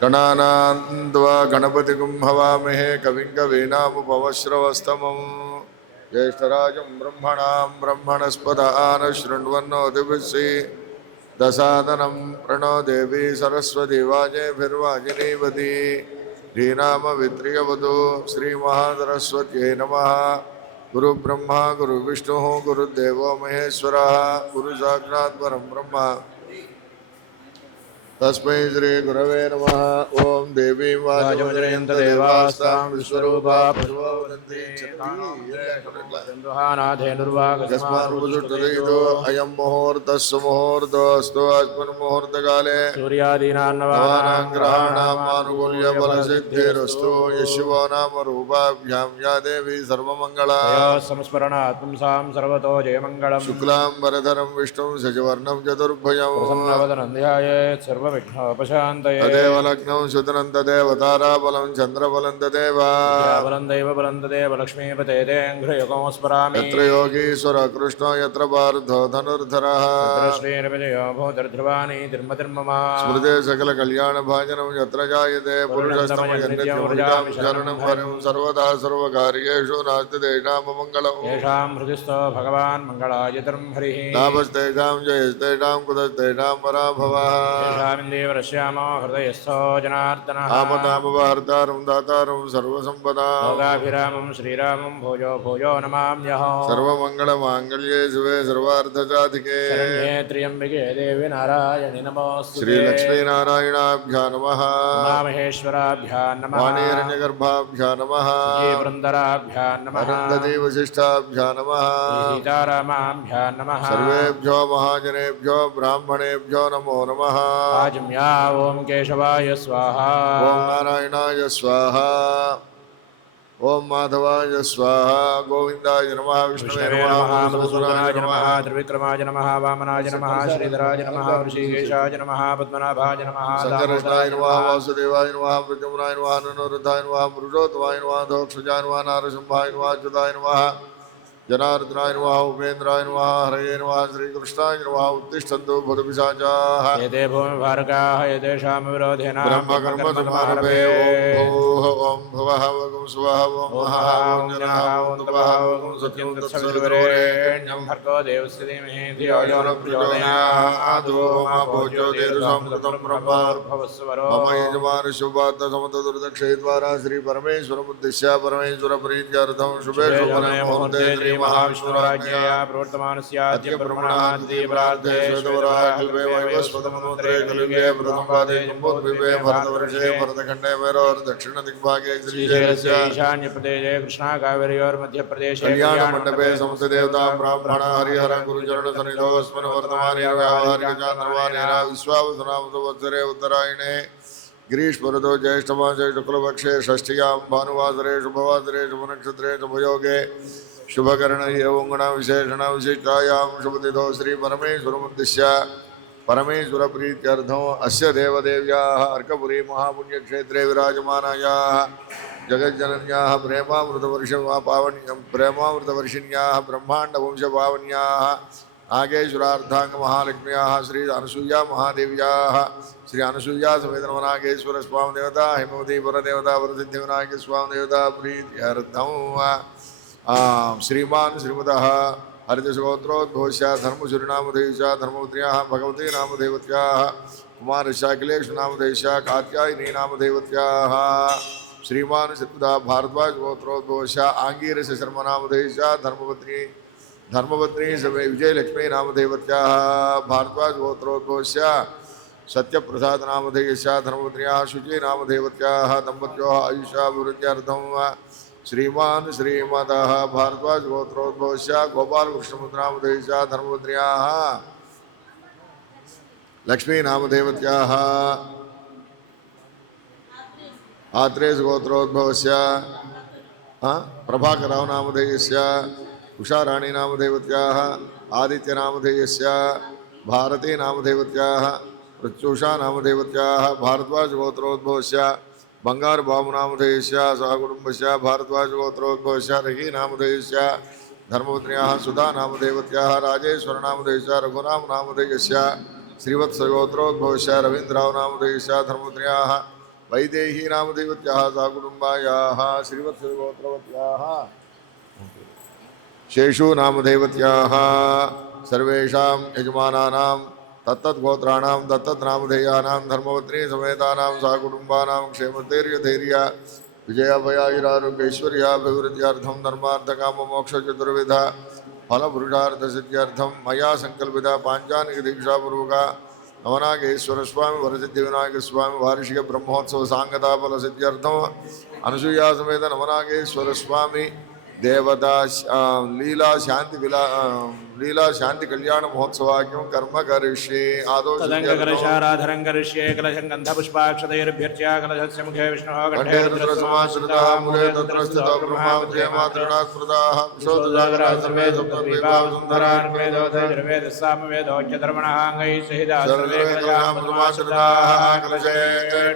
गणानान्त्वा गणपतिगुं हवामहे कविं कवीनामुपमश्रवस्तमं ज्येष्ठराजं ब्रह्मणां ब्रह्मणस्पद आनशृण्वन्नोतिभिः दसादनं प्रणो देवी सरस्वती वाजेभिर्वाजिनीवती धीनामवित्रियवधू श्रीमहासरस्वत्यै नमः। गुरुब्रह्मा गुरुविष्णुः गुरुदेवो महेश्वरः गुरुसाक्षात् परं ब्रह्म तस्मै श्री गुरवे नमः। ओं देवी वाचमजयन्त देवास्तां विश्वरूपा पशवो वदन्ति यस्मान्मुजुष्टदयितो अयं मुहूर्तः सुमुहूर्तोऽस्तु। अस्मिन् मुहूर्तकाले सूर्यादीनां ग्रहाणामानुकूल्यफलसिद्धिरस्तु। यशिवो नाम रूपाभ्यां या देवी सर्वमङ्गला संस्मरणात् पुंसां सर्वतो जयमङ्गलम्। शुक्लां वरदरं विष्णुं शशिवर्णं चतुर्भुजं प्रसन्नवदनं ध्यायेत् सर्वविघ्नोपशान्तये। तदेव लग्नं सुतनं तदेव ताराबलं चन्द्रबलं तदेव विद्याबलं दैवबलं तदेव लक्ष्मीपते तेऽङ्घ्रियुगं स्मरामि। यत्र योगीश्वर कृष्णो यत्र पार्थो धनुर्धरः तत्र श्रीर्विजयो भूतिर्ध्रुवाणि तिर्मतिर्मम। स्मृते सकलकल्याणभाजनं यत्र जायते पुरुषस्तमयन्नित्यं शरणं हरिं सर्वदा सर्वकार्येषु नास्ति तेषाममङ्गलम्। येषां हृदिस्थो भगवान् मङ्गलायतिर् हरिः। लाभस्तेषां जयस्तेषां कुतस्तेषां पराभवः। येषामिन्द्रियवरश्यामो हृदयस्थो जनार्दनः। आपदामपहर्तारं दातारं सर्वसम्पदां लोकाभिरामं श्रीरामं भूयो भूयो नमाम्यहम्। सर्वमङ्गलमाङ्गल्ये शिवे सर्वार्थसाधिके शरण्ये त्र्यम्बके देवी नारायणि नमोऽस्तुते। श्रीलक्ष्मीनारायणाभ्यां नमः। उमामहेश्वराभ्यां नमः। वाणीरण्यगर्भाभ्यां नमः। पुरन्दराभ्यां नमः। अरुन्धती वसिष्ठाभ्यां नमः। सीतारामाभ्यां नमः। सर्वेभ्यो महाजनेभ्यो ब्राह्मणेभ्यो नमो नमः। आजम्या ओं केशवाय स्वाहा। ओं नारायणाय स्वाहा। ओं माधवाय स्वाहा। गोविंदाय नमः। विष्णवे नमः। मधुसूदनाय नमः। त्रिविक्रमाय नमः। वामनाय नमः। श्रीधराय नमः। ऋषिकेशाय नमः। पद्मनाभाय नमः। संकर्षणाय नमः। वासुदेवाय नमः। प्रद्युम्नाय नमः। अनुरुद्धाय नमः। पुरुषोत्तमाय नमः। दोक्षजाय नमः। नारसिंहाय नमः। अच्युताय नमः। जनार्दनाय नमः। उपेन्द्राय नमः। हरये नमः। श्रीकृष्णाय नमः। उत्तिष्ठन्तु भूतपिशाचाः एते भूमिभारकाः एतेषां विरोधेन ब्रह्मकर्मसमारभे। ओं भूः ओं भुवः ओं सुवः ओं महः ओं जनः ओं तपः ओं सत्यं तत्सवितुर्वरेण्यं भर्गो देवस्य धीमहि धियो यो न प्रचोदयात्। मा भोज्योतिरुसंकृतं ब्रह्म मम यजमानशुभात्तसमतदुर्दक्षे द्वारा श्रीपरमेश्वरमुद्दिश्य परमेश्वरप्रीत्यर्थं शुभे शोभने मुहूर्ते श्रीमहाविष्णुराज्ञया प्रवर्तमानस्याद्य ब्रह्मणः द्वितीयपरार्धे श्वेतवराहकल्पे वैवस्वतमनोत्तरे कलियुगे प्रथमपादे जम्बूद्वीपे भरतवर्षे भरतखण्डे मेरोर्दक्षिणदिग्भागे श्रीशैलस्य ईशान्यप्रदेशे कृष्णाकावेर्योर्मध्यप्रदेशे कल्याणमण्डपे समस्तदेवता ब्राह्मण हरिहर गुरुचरणसन्निधौ अस्मिन् वर्तमाने व्यावहारिकचान्द्रमानेन विश्वावसुनामसंवत्सरे उत्तरायणे गिरीशपुरतो ज्येष्ठमासे शुक्लपक्षे षष्ठ्यां भानुवासरे शुभवासरे शुभनक्षत्रे शुभयोगे शुभकरणविशेषणविशिष्टायां शुभतिथौ श्रीपरमेश्वरमुद्दिश्य परमेश्वरप्रीत्यर्थम् अस्य देवदेव्याः अर्कपुरी महापुण्यक्षेत्रे विराजमानायाः जगज्जनन्याः प्रेमामृतवर्षिण्याः ब्रह्माण्डवंशपावन्याः नागेश्वरार्धाङ्गमहालक्ष्म्याः श्री अनसूया महादेव्याः श्री अनसूया समेत नवनागेश्वर स्वामी देवता हिमवती परदेवता वरसिद्धिविनायक स्वामी देवता प्रीत्यर्थं श्रीमान् श्रीमतः हरिदशगोत्रोद्भवस्य धर्मसूरिनामधेयस्य धर्मवत्र्याः भगवती नामधेवत्याः कुमारशाकिलेश नामधेयस्य कात्यायनी नामधेवत्याः श्रीमान् श्रीमतः भारद्वाज गोत्रोद्भवस्य आंगीरस शर्मा नामधेयस्य धर्मपत्नी समे विजयलक्ष्मी नामधेवत्याः भारद्वाज गोत्रोद्भवस्य सत्यप्रसाद नामधेयस्य धर्मपत्न्याः शुचि नामधेवत्याः दम्पत्योः आयुष्याभिवृद्ध्यर्थं श्रीमान् श्रीमतः भारद्वाज गोत्रोद्भवस्य गोपालकृष्णमुद्रामधेयस्य धर्मपत्न्याः लक्ष्मी नामधेवत्याः आत्रेय गोत्रोद्भवस्य प्रभाकरराव नामधेयस्य उषाराणी नामधेवत्याः आदित्य नामधेयस्य भारती नामधेवत्याः प्रत्युषा नामधेवत्याः भारद्वाज गोत्रोद्भवस्य बंगार बाबू नामधेयस्य सहकुटुम्बस्य भारद्वाज गोत्रोद्भवस्य रघी नामधेयस्य धर्मपत्न्याः सुधा नामधेवत्याः राजेश्वर नामधेयस्य रघुराम नामधेयस्य श्रीवत्सगोत्रोद्भवस्य रवीन्द्राव नामधेयस्य धर्मपत्न्याः वैदेही नामधेयवत्याः सा कुटुम्बायाः श्रीवत्सगोत्रवत्याः शेषु नामधेयवत्याः सर्वेषां यजमानानां तत्तद्गोत्राणां तत्तद्नामधेयानां धर्मपत्नी समेतानां सा कुटुम्बानां क्षेमधैर्यधैर्य विजयाभयायुरारोग्यैश्वर्याभिवृद्ध्यर्थं धर्मार्थकाममोक्षचतुर्विध फलपुरुषार्थसिद्ध्यर्थं मया संकल्पिता पाञ्चानिकदीक्षापूर्वका नवनागेश्वरस्वामी वरसिद्धिविनायकस्वामी वार्षिक ब्रह्मोत्सव सांगताफलसिद्ध्यर्थम अनुसूया समेत नवनागेश्वरस्वामी देवता लीला शांति कल्याण महोत्सवाक्यं कर्म करिष्ये आदौ तदङ्गकलशाराधनं करिष्ये कलशं गन्धपुष्पाक्षतैरभ्यर्च्य कलशस्य मुखे विष्णोः कंठे रुद्रसमाश्रितः मूले तत्र स्थितो ब्रह्माद्यमात्रणा स्मृताः विशोदजागराः सर्वे सप्तद्वीपाः सुन्दरान् वेदोक्तधर्मणः अङ्गैः सहिता सर्वे कलशामृतमाश्रिताः कलशे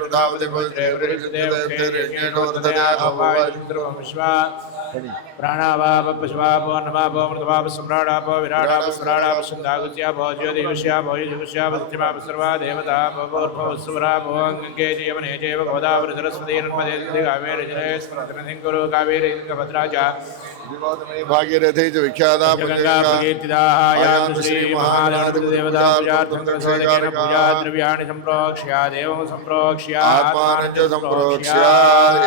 रुधावति पवित्रे विश्वा प्राणावाप पशुवापो नवापो मृतवाप सम्राडापो विराडाप सुराडाप सुन्दागुत्यापो ज्योतिषुष्यापो युजुष्यापो सत्यमाप सर्वा देवतापो भूर्भुवस्सुरापो गङ्गे जीवने चैव गोदावरी सरस्वती नर्मदे सिन्धु कावेरी जले स्मृतिं कुरु कावेरी तुङ्गभद्रा च भागीरथी च विख्याता गंगा प्रकीर्तिताः यां श्री महागणपतिदेवता पूजार्थं कृतोदकेन पूजाद्रव्याणि सम्प्रोक्ष्य देवं सम्प्रोक्ष्य आत्मानं च सम्प्रोक्ष्य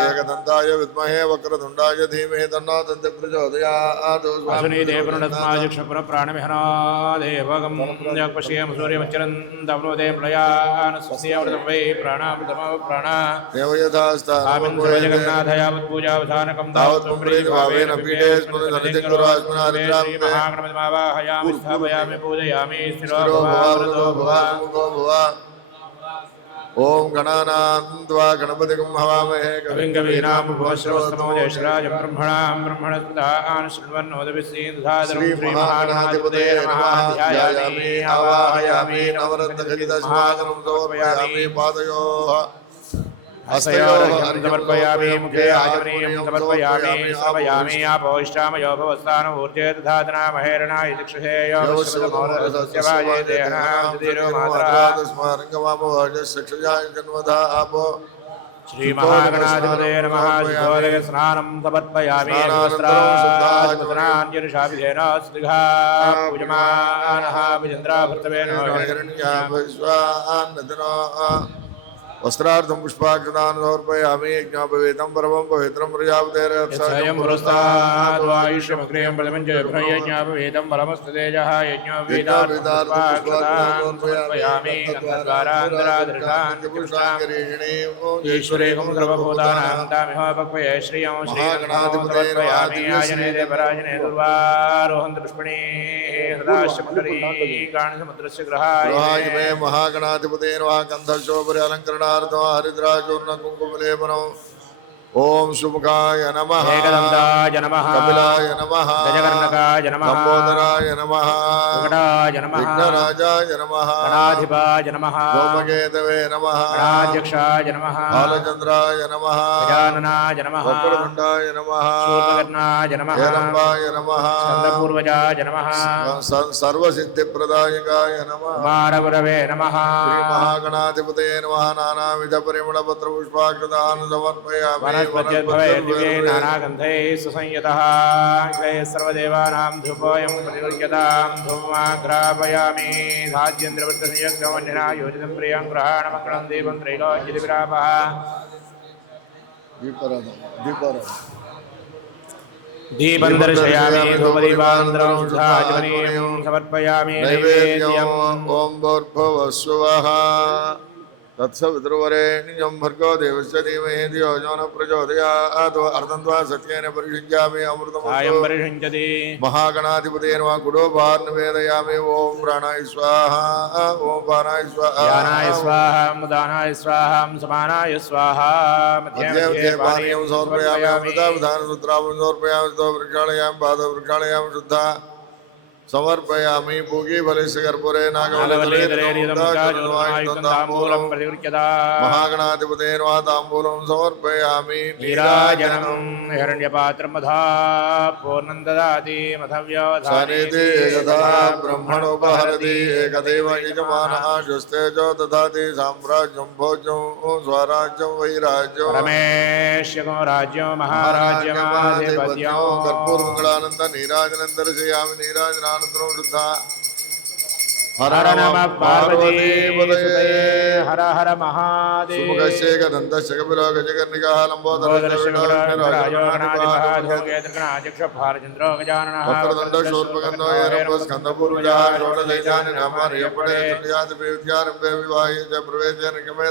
एकदन्ताय विद्महे वक्रतुण्डाय धीमहि तन्नो दन्ति प्रचोदयात् असुनीते प्रणतस्मायुक्षपुरप्राणमिहनादेवगं यक्पश्येम सूर्यमच्चरन्तमनोदे प्रयान् स्वस्यमृतं वै प्राणामृतमो प्राणा देव यथास्तानं जगन्नाथ यावत्पूजावसानकं तावत् भावेन पीठे महागणपतिमावाहयामि स्थापयामि पूजयामि स्थिरो भव ओम गणानां त्वा गणपतिं हवामहे कविं कवीनामुपश्रवस्तमो जयश्राजं ब्रह्मणस्पदान् शृण्वन्नोदभिस्सीन्धादरं श्रीमहागणाधिपते नमः ध्यायामि आवाहयामि नवरत्नखचितस्माकं समर्पयामि पादयोः हस्तयोर्घ्यं समर्पयामि मुखे आचमनीयं समर्पयामि श्रवयामि आपोष्टामयो भवस्थान ऊर्जे दधातना महेरणाय दिक्षुषेयो विश्वमोरसस्य वाजे देहनां आपो श्रीमहागणाधिपते नमः शिवोदय स्नानं समर्पयामि वस्त्राञ्जलिषाभिधेन स्निग्धा पूजमानः विजेन्द्राभर्तवेन वस्त्रार्थं पुष्पाक्षतान् समर्पयामि यज्ञोपवीतं परमं पवित्रं प्रजापतेर्यं पुरस्ताद्वायुष्यमग्रेयं प्रथमं च यज्ञोपवीतं परमस्ततेजः यज्ञोपवीतान् समर्पयामि ईश्वरेकं सर्वभूतानां तामिह पक्वये श्रियं श्रीगणाधिपयामि आजने देवराजने दुर्वारोहन्त पुष्पणे हृदाश्चमकरी गाणसमुद्रस्य ग्रहाय मे महागणाधिपते नमः गन्धशोभरे अलङ्करणा हरिद्राचूर्ण कुङ्कुमलेपनम् ओम शुभकाय नमः एकदन्ताय नमः कपिलाय नमः गजकर्णकाय नमः लंबोदराय नमः विकटाय नमः विघ्नराजाय नमः गणाधिपाय नमः धूमकेतवे नमः गणाध्यक्षाय नमः बालचन्द्राय नमः गजाननाय नमः वक्रतुण्डाय नमः शूर्पकर्णाय नमः हेरम्बाय नमः स्कन्दपूर्वजाय नमः सर्वसिद्धिप्रदायकाय नमः कुमारगुरवे नमः श्रीमहागणाधिपते नमः नानाविध परिमलपत्रपुष्पाक्षतान् समर्पयामि वनस्पत्यद्भवे नानागन्धैः सुसंयुतः क्लेः सर्वदेवानां धूपोऽयं प्रतिगृह्यतां धूमाग्रापयामि धाज्येन्द्रवृत्तसंयुक्तमन्यना योजितं प्रियं ग्रहाणमङ्गलं दीपं त्रैलोक्यदिविरापः दीपं दर्शयामि धूपदीपानन्तरं शुद्धाचमनीयं समर्पयामि नैवेद्यम् ॐ भूर्भुवस्सुवः तत्सवितुर्वरेण्यं भर्गो देवस्य धीमहि धियो यो नः प्रचोदयात् अर्धं वा सत्येन परिषिञ्चामि सायं परिषिञ्चति महागणाधिपते नमः गुडोपहारं निवेदयामि ॐ प्राणाय स्वाहा ॐ पानाय स्वाहा ज्ञानाय स्वाहा मुदानाय स्वाहा समानाय स्वाहा मध्ये पानीयं समर्पयामि अमृतावधानं रुद्रावं समर्पयामि तो वृक्षालयामि पादो वृक्षालयामि शुद्धा समर्पयामि पूगीफलस्य कर्पूरे नागवल्लीधरेरिदमुखाजोन्मायुक्तं प्रतिगृह्यता महागणाधिपते नमः ताम्बूलं समर्पयामि नीराजनं हिरण्यपात्रमधा पूर्णं ददाति सनिधि एकदा ब्रह्मणोपहरति एकदेव यजमानः शुस्तेजो ददाति साम्राज्यं भोज्यं स्वराज्यं वैराज्यं परमेश्वरो राज्यो महाराज्यमाधिपत्यो कर्पूरमङ्गलानन्द नीराजनं दर्शयामि नीराजनानन्तरं शुद्धा हर हर नमः पार्वतीपतये हर हर महादेव सुमुखस्येकदन्तस्य कपिलो वक्रतुण्ड शूर्पकर्णो येरम्बस्कन्धपूर्वजा षोडशैतानि नामानि यपणे तुल्यादिविद्यारम्भे विवाहे च प्रवेशे निगमे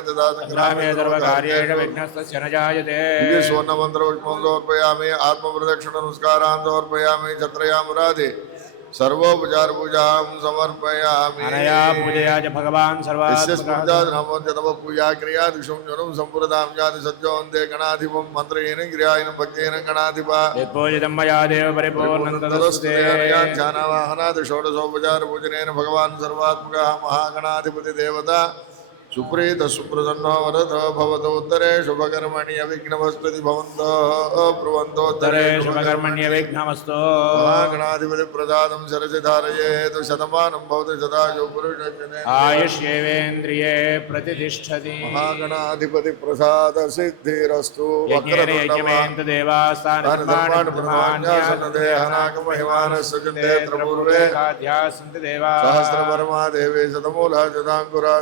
ग्रामे सर्वकार्येषु विघ्नस्तस्य न जायते स्वर्णमन्त्रपुष्पं समर्पयामि आत्मप्रदक्षिणनमस्कारान् समर्पयामि छत्रयामुरादि सर्वोपचार पूजां समर्पयामि अनया पूजया च भगवान् सर्वात्मकः पूजा क्रिया दिशं जनम संपुरदां जाति सज्जोन्ते गणाधिपं मन्त्रेण क्रियायन भक्तेन गणाधिपा यत्पूजितं मया देव परिपूर्णं तदस्ते ध्यानवाहनादि षोडशोपचार पूजनेन भगवान् सर्वात्मकः महागणाधिपति देवता सुप्रीत सुप्रसन्नो वरदो भवतो उत्तरे शुभकर्मणि अविघ्नमस्पति भवन्तो ब्रुवन्तोत्तरे शुभकर्मण्य विघ्नमस्तु महागणाधिपति प्रसादं शिरसि धारयेत् शतमानं भवति शतायुः पुरुषस्य आयुष्येवेन्द्रिये प्रतिष्ठति महागणाधिपति प्रसाद सिद्धिरस्तु सहस्रपरमा देवी शतमूला शताङ्कुरा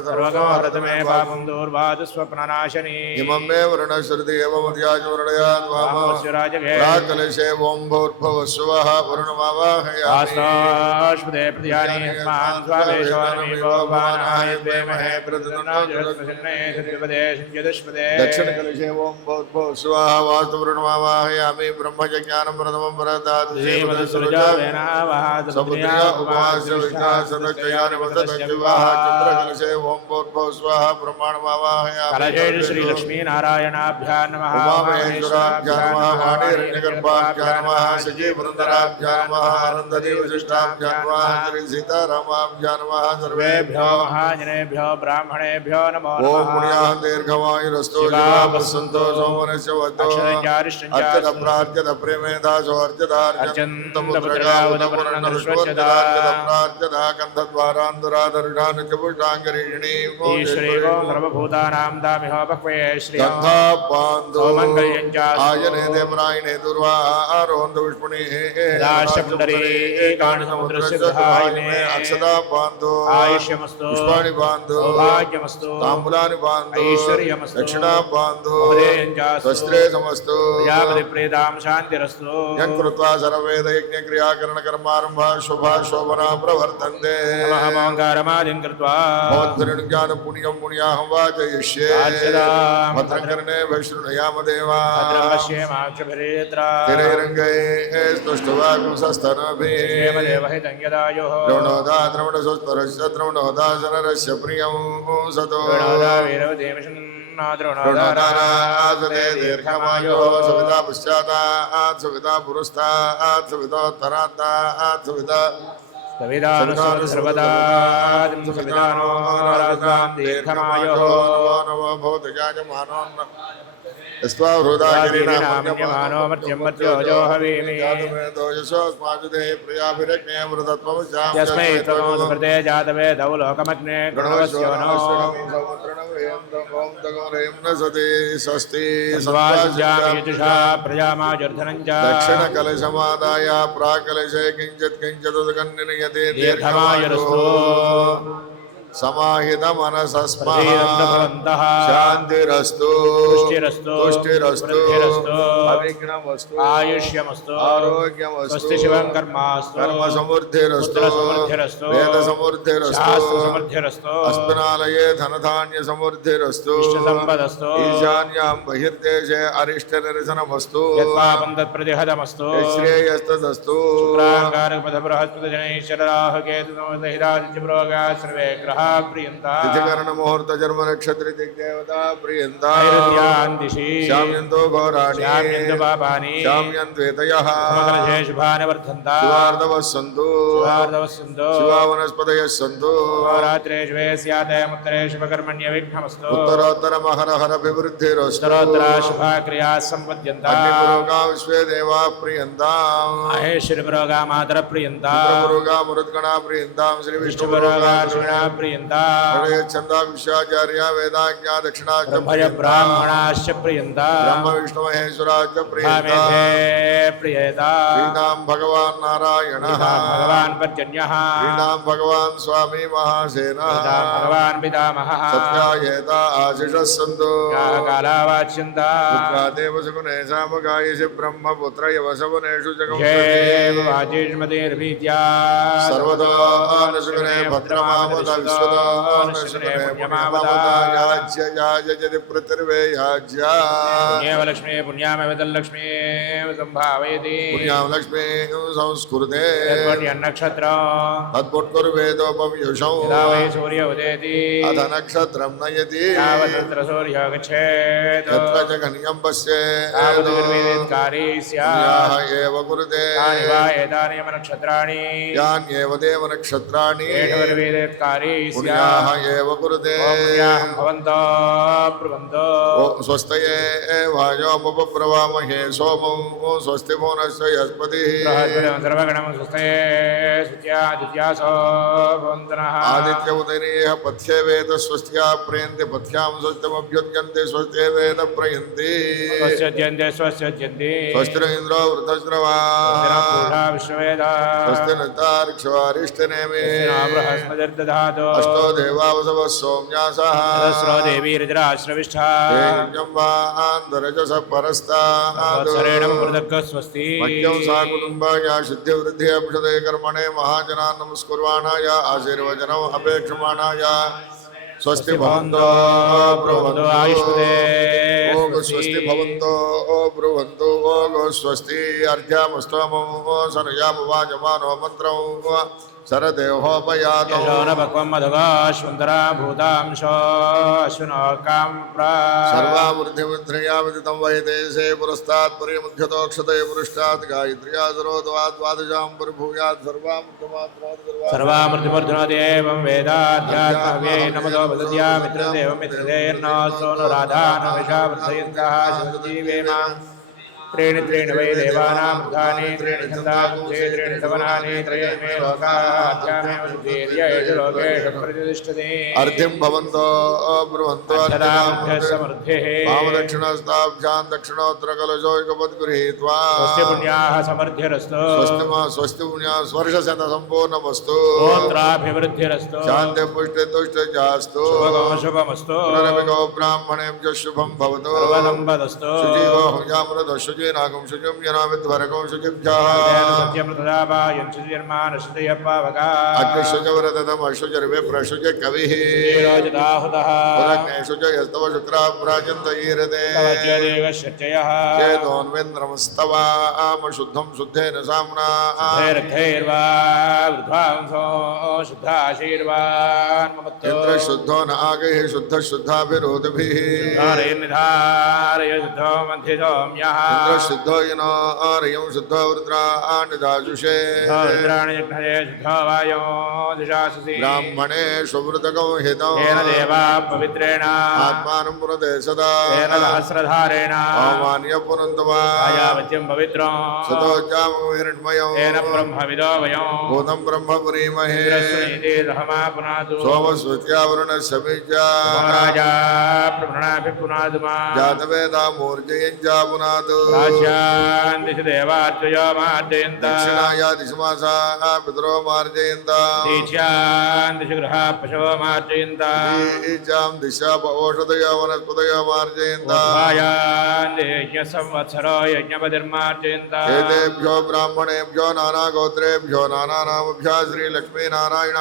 मे पापं दूर्वादस्वप्ननाशनी इमं मे वरुणश्रुति एवमध्याचमृणयाद्वामोऽस्युराजगे प्राकलशे ओं भूर्भुवस्सुवः वरुणमावाहयामि प्रत्यानि यस्मान् स्वावेशवानि भगवानाय देमहे दक्षिणकलशे ओं भूर्भुवस्सुवः वास्तुवरुणमावाहयामि ब्रह्मज्ञानं प्रथमं परदात् समुद्र्या उपास्य विकासदक्षयानि वसदक्षिवाः चित्रकलशे ओं भूर्भुवस्सुवः ब्रह्माण्डमावाहयामि कलशेषु श्री लक्ष्मी नारायणाभ्यां नमः उमामहेश्वराभ्यां नमः वाणीरण्यगर्भाभ्यां नमः सजीवृन्दराभ्यां नमः अरन्धदेवशिष्टाभ्यां नमः श्री सीतारामाभ्यां नमः सर्वेभ्यो महाजनेभ्यो ब्राह्मणेभ्यो नमो नमः ओम पुण्याः दीर्घमायुरस्तु जीवावसन्तो सोमनस्य वद्धो अर्चत प्रेमेदासो अर्चदार्चत गन्धद्वारान्दुरादर्शान् च पुष्टाङ्गरीषिणी ईश्वरेवो सर्वभूतानां दामिहो भक्वे श्रियो गन्धापान्दो सोमङ्गल्यं च आयने देवरायणे दुर्वारोहन्तपुष्पणे दाशपुण्डरी एकाणसमुद्रस्य सहायमे अक्षदा पान्दो आयुष्यमस्तु पुष्पाणि पान्दो सौभाग्यमस्तु ताम्बूलानि पान्दो ऐश्वर्यमस्तु दक्षिणा पान्दो शस्त्रे समस्तु प्रजापतिप्रीतां शान्तिरस्तु यं कृत्वा सर्ववेदयज्ञक्रियाकरणकर्मारम्भा शुभा शोभना प्रवर्तन्ते ओङ्कारमादिं कृत्वा भवद्भिर्ज्ञान पुण्यं पुण्याहं वाचयिष्ये भद्रकर्णे भैशृणयाम देवा तिरैरङ्गै स्तुष्टवागुंसस्तनभिः द्रोणोदा द्रवणसुस्तरस्य द्रवणोदा जनरस्य प्रियं सतो द्रोणोदारासदे दीर्घमायोः सुविधा पश्चातात् सुविधा पुरस्तात् सुविधोत्तरात्तात् सुविधा दीर्घमायोः नमो भौतिकायमानो स्वाहृदागिरिनामन्यमानो मर्त्यं मर्त्योजो हवीमि यस्मै तमो सुकृते जातवेदौ लोकमग्ने गणवस्यो नो स्वाज्यामिजुषा प्रजामाजुर्धनं च दक्षिणकलशमादाय प्राकलशे किञ्चित् किञ्चिदुदकन्नियते दीर्घमायुरस्तु समाहित मनसस्मः शांतिरस्तु तुष्टिरस्तु अविघ्नमस्तु आयुष्यमस्तु आरोग्यमस्तु स्वस्ति शिवं कर्मास्तु कर्म समृद्धिरस्तु वेद समृद्धिरस्तु अस्मिनालये धनधान्य समृद्धिरस्तु इष्टसम्पदस्तु ईशान्यां बहिर्देशे अरिष्टनिरसनमस्तु यत्पापं तत्प्रतिहतमस्तु श्रेयस्तदस्तु शुक्राङ्गारकपथबृहस्पतिजनैश्चरराहुकेतुनोदहिरादित्यप्रोगाः सर्वे ग्रहाः प्रियन्ता तिथिकरण मुहूर्त जन्म नक्षत्र दिग्देवता प्रियन्ता नैऋत्यां दिशि शाम्यन्तो घोराणि शाम्यन्तु पापानि शाम्यन्त्वेतयः समकलशे शुभानि वर्धन्ता शिवार्धवः सन्तु शिवार्धवः सन्तु शिवावनस्पतयः सन्तु रात्रे शुभे स्यात् उत्तरे शुभकर्मण्य विघ्नमस्तु उत्तरोत्तर महरहर अभिवृद्धिरस्तु उत्तरोत्तर शुभाक्रियाः सम्पद्यन्ताम् अग्निपुरोगा विश्वे देवाः प्रियन्ताम् महेश्वरपुरोगा मातर प्रियन्ता रुद्रपुरोगा मरुद्गणा प्रियन्ताम् श्री विष्णुपुरोगा श्रीणा प्रियन्ता छन्दा विश्वाचार्या वेदाज्ञा दक्षिणाच ब्रह्मय ब्राह्मणाश्च प्रियन्ता ब्रह्म विष्णु महेश्वराच प्रियन्ता प्रियता श्रीनाम भगवान् नारायणः भगवान् पर्जन्यः श्रीनाम भगवान् स्वामी महासेनः भगवान् पितामहः सत्यायेता आशिषः सन्तु कालावाच्यन्ता पुत्रादेव सुगुणे सामगायिषि ब्रह्मपुत्र यवसवनेषु वाचीष्मतेर्भीत्या सर्वदा सुगुणे भद्रमावद विश्वदा सुगुणे पुण्यमावदा याज्य याजयति पृथिर्वे याज्या पुण्येव लक्ष्मी पुण्यामेव तल्लक्ष्मी सम्भावयति पुण्यां लक्ष्मी संस्कृते नक्षत्र तद्भुट्कुर्वेदोपव्युषौ यदा वै सूर्य उदेति अथ नक्षत्रं नयति तावत्र सूर्य गच्छेत् यत्र जगन्यं पश्येत् तावद्विर्वेदित्कारी स्यात् पुण्याः एव कुरुते तानि वा एतान्येव नक्षत्राणि यान्येव देव नक्षत्राणि एषुर्वेदित्कारी पुण्याः स्यात् एव कुरुते पुण्याहं भवन्तो ब्रुवन्तो स्वस्तये वायोमुपब्रवामहे सोमौ स्वस्ति भुवनस्य यस्पतिः सर्वगणं सुस्थये सुत्यादित्यासो भवन्तनः आदित्य उदयनीयः पथ्ये वेद स्वस्त्या प्रयन्ति पथ्यां स्वस्तिमभ्युद्यन्ते स्वस्ते वेद प्रयन्ति स्वस्यद्यन्ते स्वस्यद्यन्ते स्वस्तिर इन्द्रो वृद्धश्रवा पूषा विश्ववेदा स्वस्ति नतार्क्ष्वारिष्टनेमि बृहस्पतिर्दधातु अष्टो देवावसवः सोम्यासः सहस्रो देवी रुद्राश्रविष्ठा यज्ञं वा आन्दरजसः परस्ताद् शरेणं मृदक् स्वस्ति मह्यं सा कुटुम्बाय शुद्धिवृद्धि अभिषदे कर्मणे महाजनान् नमस्कुर्वाणाय आशीर्वचनम् अपेक्षमाणाय स्वस्ति भवन्तो ब्रुवन्तु आयुष्मते ओग स्वस्ति भवन्तो ब्रुवन्तु ओग स्वस्ति अर्घ्यामस्तमो सनयामवाजमानो मन्त्रौ सरदेहोपयातो यशोनभक्वं मधुगाश्वन्तरा भूतांशो अश्विनो काम्प्रा सर्वावृद्धिमुद्रया विदितं वैदेशे पुरस्तात् पर्यमुध्यतोक्षतये पुरुष्टात् गायत्र्या सरोद्वात् द्वादशां परिभूयात् सर्वामृतिमर्धनो देवं वेदाध्यात्मव्ये नमतो वदद्या मित्रदेवं मित्रदेर्नो सोनुराधानविषावृद्धयन्तः सन्तजीवेमा त्रीणि त्रीणि वै देवानां बुधानि त्रीणि छन्दांसे त्रीणि सवनानि त्रयमे लोकाध्यामेव सुधीर्येषु लोकेषु प्रतिष्ठते अर्धिं भवन्तो ब्रुवन्तो समृद्धिः वामदक्षिणस्ताभ्यां दक्षिणोत्तरकलशोऽकपद्गृहीत्वा स्वस्य पुण्याः समृद्धिरस्तु स्वस्ति पुण्या स्वर्षशतसम्पूर्णमस्तु गोत्राभिवृद्धिरस्तु शान्ति पुष्टि तुष्टिजास्तु शुभमस्तु पुनरभिगो ब्राह्मणेभ्यः शुभं भवतु सर्वसम्पदस्तु शुचिगो हुयामृतो शुचीनागं शुचिं जनामिद्वरगं शुचिभ्यः अग्निशुचव्रतमशुचर्विप्रशुचकविः पुरग्नेषु च यस्तव शुक्राभ्राजन्तयीरते चेतोन्वेन्द्रमस्तवामशुद्धं शुद्धेन साम्ना शुद्धो न आगैः शुद्धः शुद्धाभिरोधभिः शुद्धो यनो आर्यं शुद्धो रुद्राणिदाजुषे ब्राह्मणे सुवृतकं हितं देवा पवित्रेण आत्मानं पुरते सदा सहस्रधारेण अवमान्य पुनन्तवायावत्यं पवित्रं सतोजामो हिरण्मयं तेन ब्रह्मविदो वयं भूतं ब्रह्मपुरीमहे सोमस्वत्यावरुणस्य बीजा राजा प्रभृणाभि पुनादुमा जातवेदा मूर्जयं जापुनात् दिशि देवार्चयो मार्जयन्त दक्षिणाया दिशमासा पितरो मार्जयन्त दिशि गृहा पशवो मार्जयन्त ईजां दिशा ओषधयो वनस्पतयो मार्जयन्त संवत्सरो यज्ञपतिर्मार्जयन्त एतेभ्यो ब्राह्मणेभ्यो नानागोत्रेभ्यो नानानामभ्यः श्रीलक्ष्मीनारायण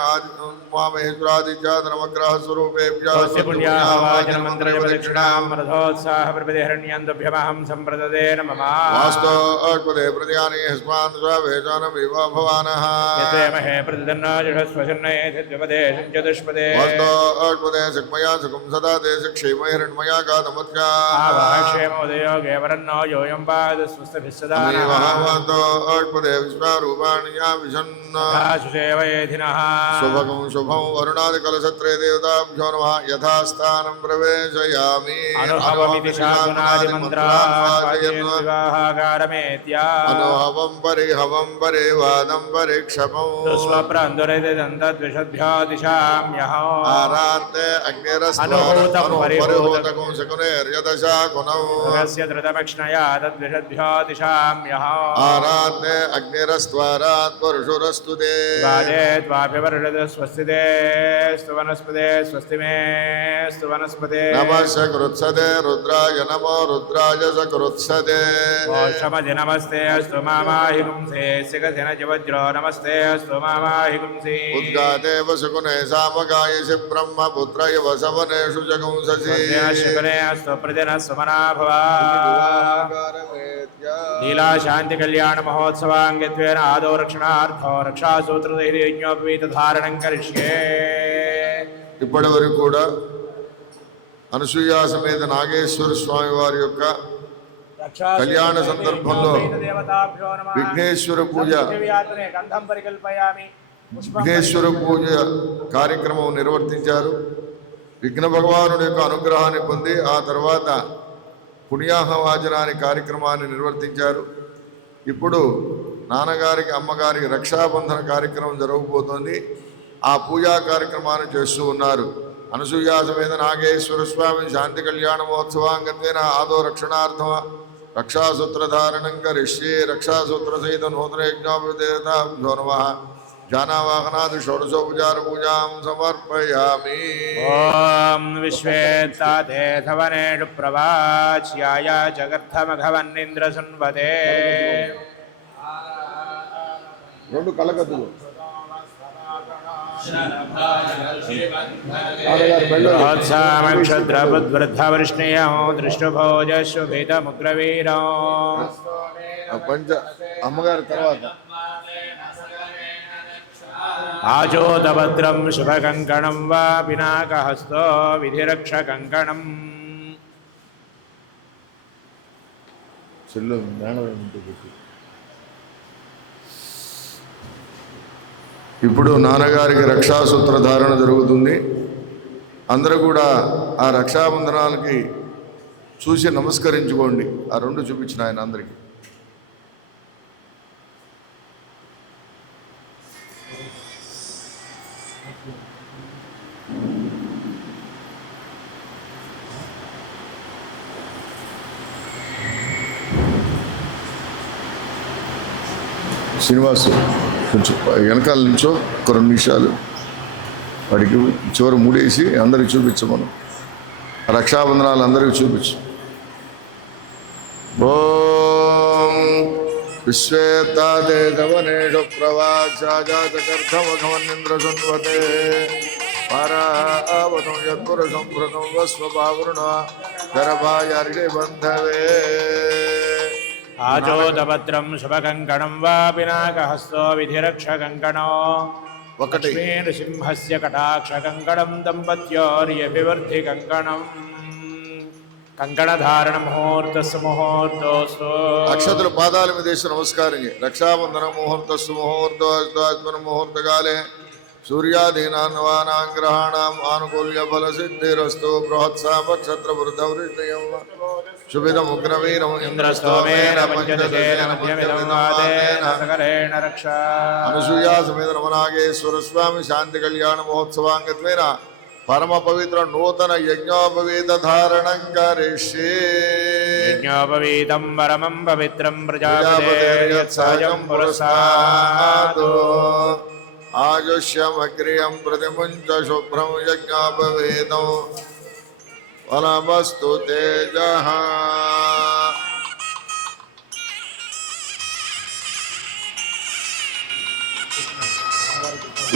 पुण्याः दक्षिणां रथोत्साहप्रतिहरण्यन्तभ्यमहं सम्प्रददे नमः मम वास्तो अक्पदे प्रत्यानि हस्मान् स्वावेशानमिव भवानः यते महे प्रतिदन्नो जुषस्वशन्नये धिद्विपदे चतुष्पदे वास्तो अक्पदे सुक्मया सुखं सदा ते शिक्षेम हिरण्मया गातमत्या आवाक्षेमोदयो गेवरन्नो योऽयं पादस्वस्तभिः सदा नः वास्तो अक्पदे विश्वारूपाणि या विशन्न शुषेवयेधिनः शुभगं शुभं वरुणादिकलशत्रे देवताभ्यो नमः यथास्थानं प्रवेशयामि अनुभवमिति शाकुनादिमन्त्रान्वाजयन्विवाहाकारमेत्या अनुभवं परिहवं परिवादं परिक्षपं स्वप्रान्दुरिदन्तद्विषद्भ्यो दिशाम्यहो आरात्ते अग्निरस्त्वारपरिहूतकं शकुनेर्यदशाकुनौ भगस्य धृतमक्ष्णया तद्विषद्भ्यो दिशाम्यहो आरात्ते अग्निरस्त्वारात् पुरुषुरस्तु ते वाजे त्वाभिवर्षद स्वस्ति ते स्तुवनस्पते स्वस्ति मे स्तुवनस्पते नमः सकृत्सते रुद्राय नमो रुद्राय सकृत्सते ओषमधि नमस्ते अस्तु मामाहि पुंसे सिकधिनजवज्रो नमस्ते अस्तु मामाहि पुंसि उद्गादेव शकुने सामगायसि ब्रह्मपुत्रैव सवनेषु जगुंससि शुकने अस्तु प्रतिनः सुमना भवा लीला शांति कल्याण महोत्सवांगत्वेन आदौ रक्षणार्थो रक्षासूत्रधैर्यज्ञोपवीतधारणं करिष्ये ఇప్పటి వరకు కూడా అనసూయ సమేత నాగేశ్వర స్వామి వారి యొక్క కళ్యాణ సందర్భంలో విఘ్నేశ్వర పూజ విఘ్నేశ్వర పూజ కార్యక్రమం నిర్వర్తించారు. విఘ్న భగవానుడి యొక్క అనుగ్రహాన్ని పొంది ఆ తర్వాత పుణ్యాహవాచనాన్ని కార్యక్రమాన్ని నిర్వర్తించారు. ఇప్పుడు నాన్నగారికి అమ్మగారికి రక్షాబంధన కార్యక్రమం జరగబోతోంది. ఆ పూజా కార్యక్రమాన్ని చేస్తూ ఉన్నారు. అనసూయ సమేత నాగేశ్వర స్వామి శాంతి కళ్యాణ మహోత్సవాంగత్వేన ఆదో రక్షణార్థం రక్షాసూత్రధారణం కరిష్యే రక్షాసూత్ర సహిత నూతన యజ్ఞోపదేవతాభ్యో నమః జానావాహనాది షోడశోపచార పూజాం సమర్పయామి. ఓం విశ్వేత్తాతే ధవనేషు ప్రవాచ్యాయ జగర్థమఘవన్నింద్ర సున్వతే రెండు కలగద్దులు క్షుద్రబుద్వృద్ధవృష్ణియో దృష్టుభోజశుభితముగ్రవీరో పంచ అమ్మగారి తర్వాత ఆచోదభద్రం శుభకంకణం వా పినాకహస్తో విధిరక్షకంకణం చెల్లు ఇప్పుడు నాన్నగారికి రక్షాసూత్ర ధారణ జరుగుతుంది. అందరూ కూడా ఆ రక్షాబంధనాలకి చూసి నమస్కరించుకోండి. ఆ రెండు చూపించిన ఆయన అందరికీ. శ్రీనివాసు కొంచెం వెనకాల నుంచో ఒక 2 నిమిషాలు వాడికి చివరి మూడేసి అందరికి చూపించమను. రక్షాబంధనాలు అందరికీ చూపించు. ఓం విశ్వేత్తాదే ధవనేషు ప్రవాచాజాతకర్ధమఘవన్నింద్ర సున్వతే పారావతం యత్పురుషం భృతం వస్వభావృణ గర్భాయారిడే బంధవే ఆచోదభద్రం శుభకంకణం వా పినాకహస్తో విధిరక్షకంకణో ఒకటి నృసింహస్య కటాక్షకంకణం దంపత్యోర్యభివృద్ధి కంకణం కంకణధారణ ముహూర్తస్సు ముహూర్తోస్తు. అక్షతులు పాదాల మీద వేసి నమస్కారం. రక్షాబంధన ముహూర్తస్సు ముహూర్తోస్మ ముహూర్తకాలే సూర్యాదీనాన్వానాం గ్రహాణం ఆనుకూల్య ఫల సిద్ధిరస్తు. బృహత్సాపక్షత్ర వృద్ధవృష్ణయం శుభిదముగ్రవీరం ఇంద్రస్తోమేన పంచదశేన మధ్యమిదం వాదేన సకలేన రక్షా. అనసూయా సమేత రమనాగేశ్వర స్వామి శాంతి కళ్యాణ మహోత్సవాంగత్వేన పరమ పవిత్ర నూతన యజ్ఞోపవీత ధారణం కరిష్యే. యజ్ఞోపవీతం పరమం పవిత్రం ప్రజాపతిర్యత్సహజం పురస్సాదు. ఆయుష్యమగ్రియం ప్రతిముంచ శుభ్రం యజ్ఞోపవీతం ఫలమస్తు తేజః.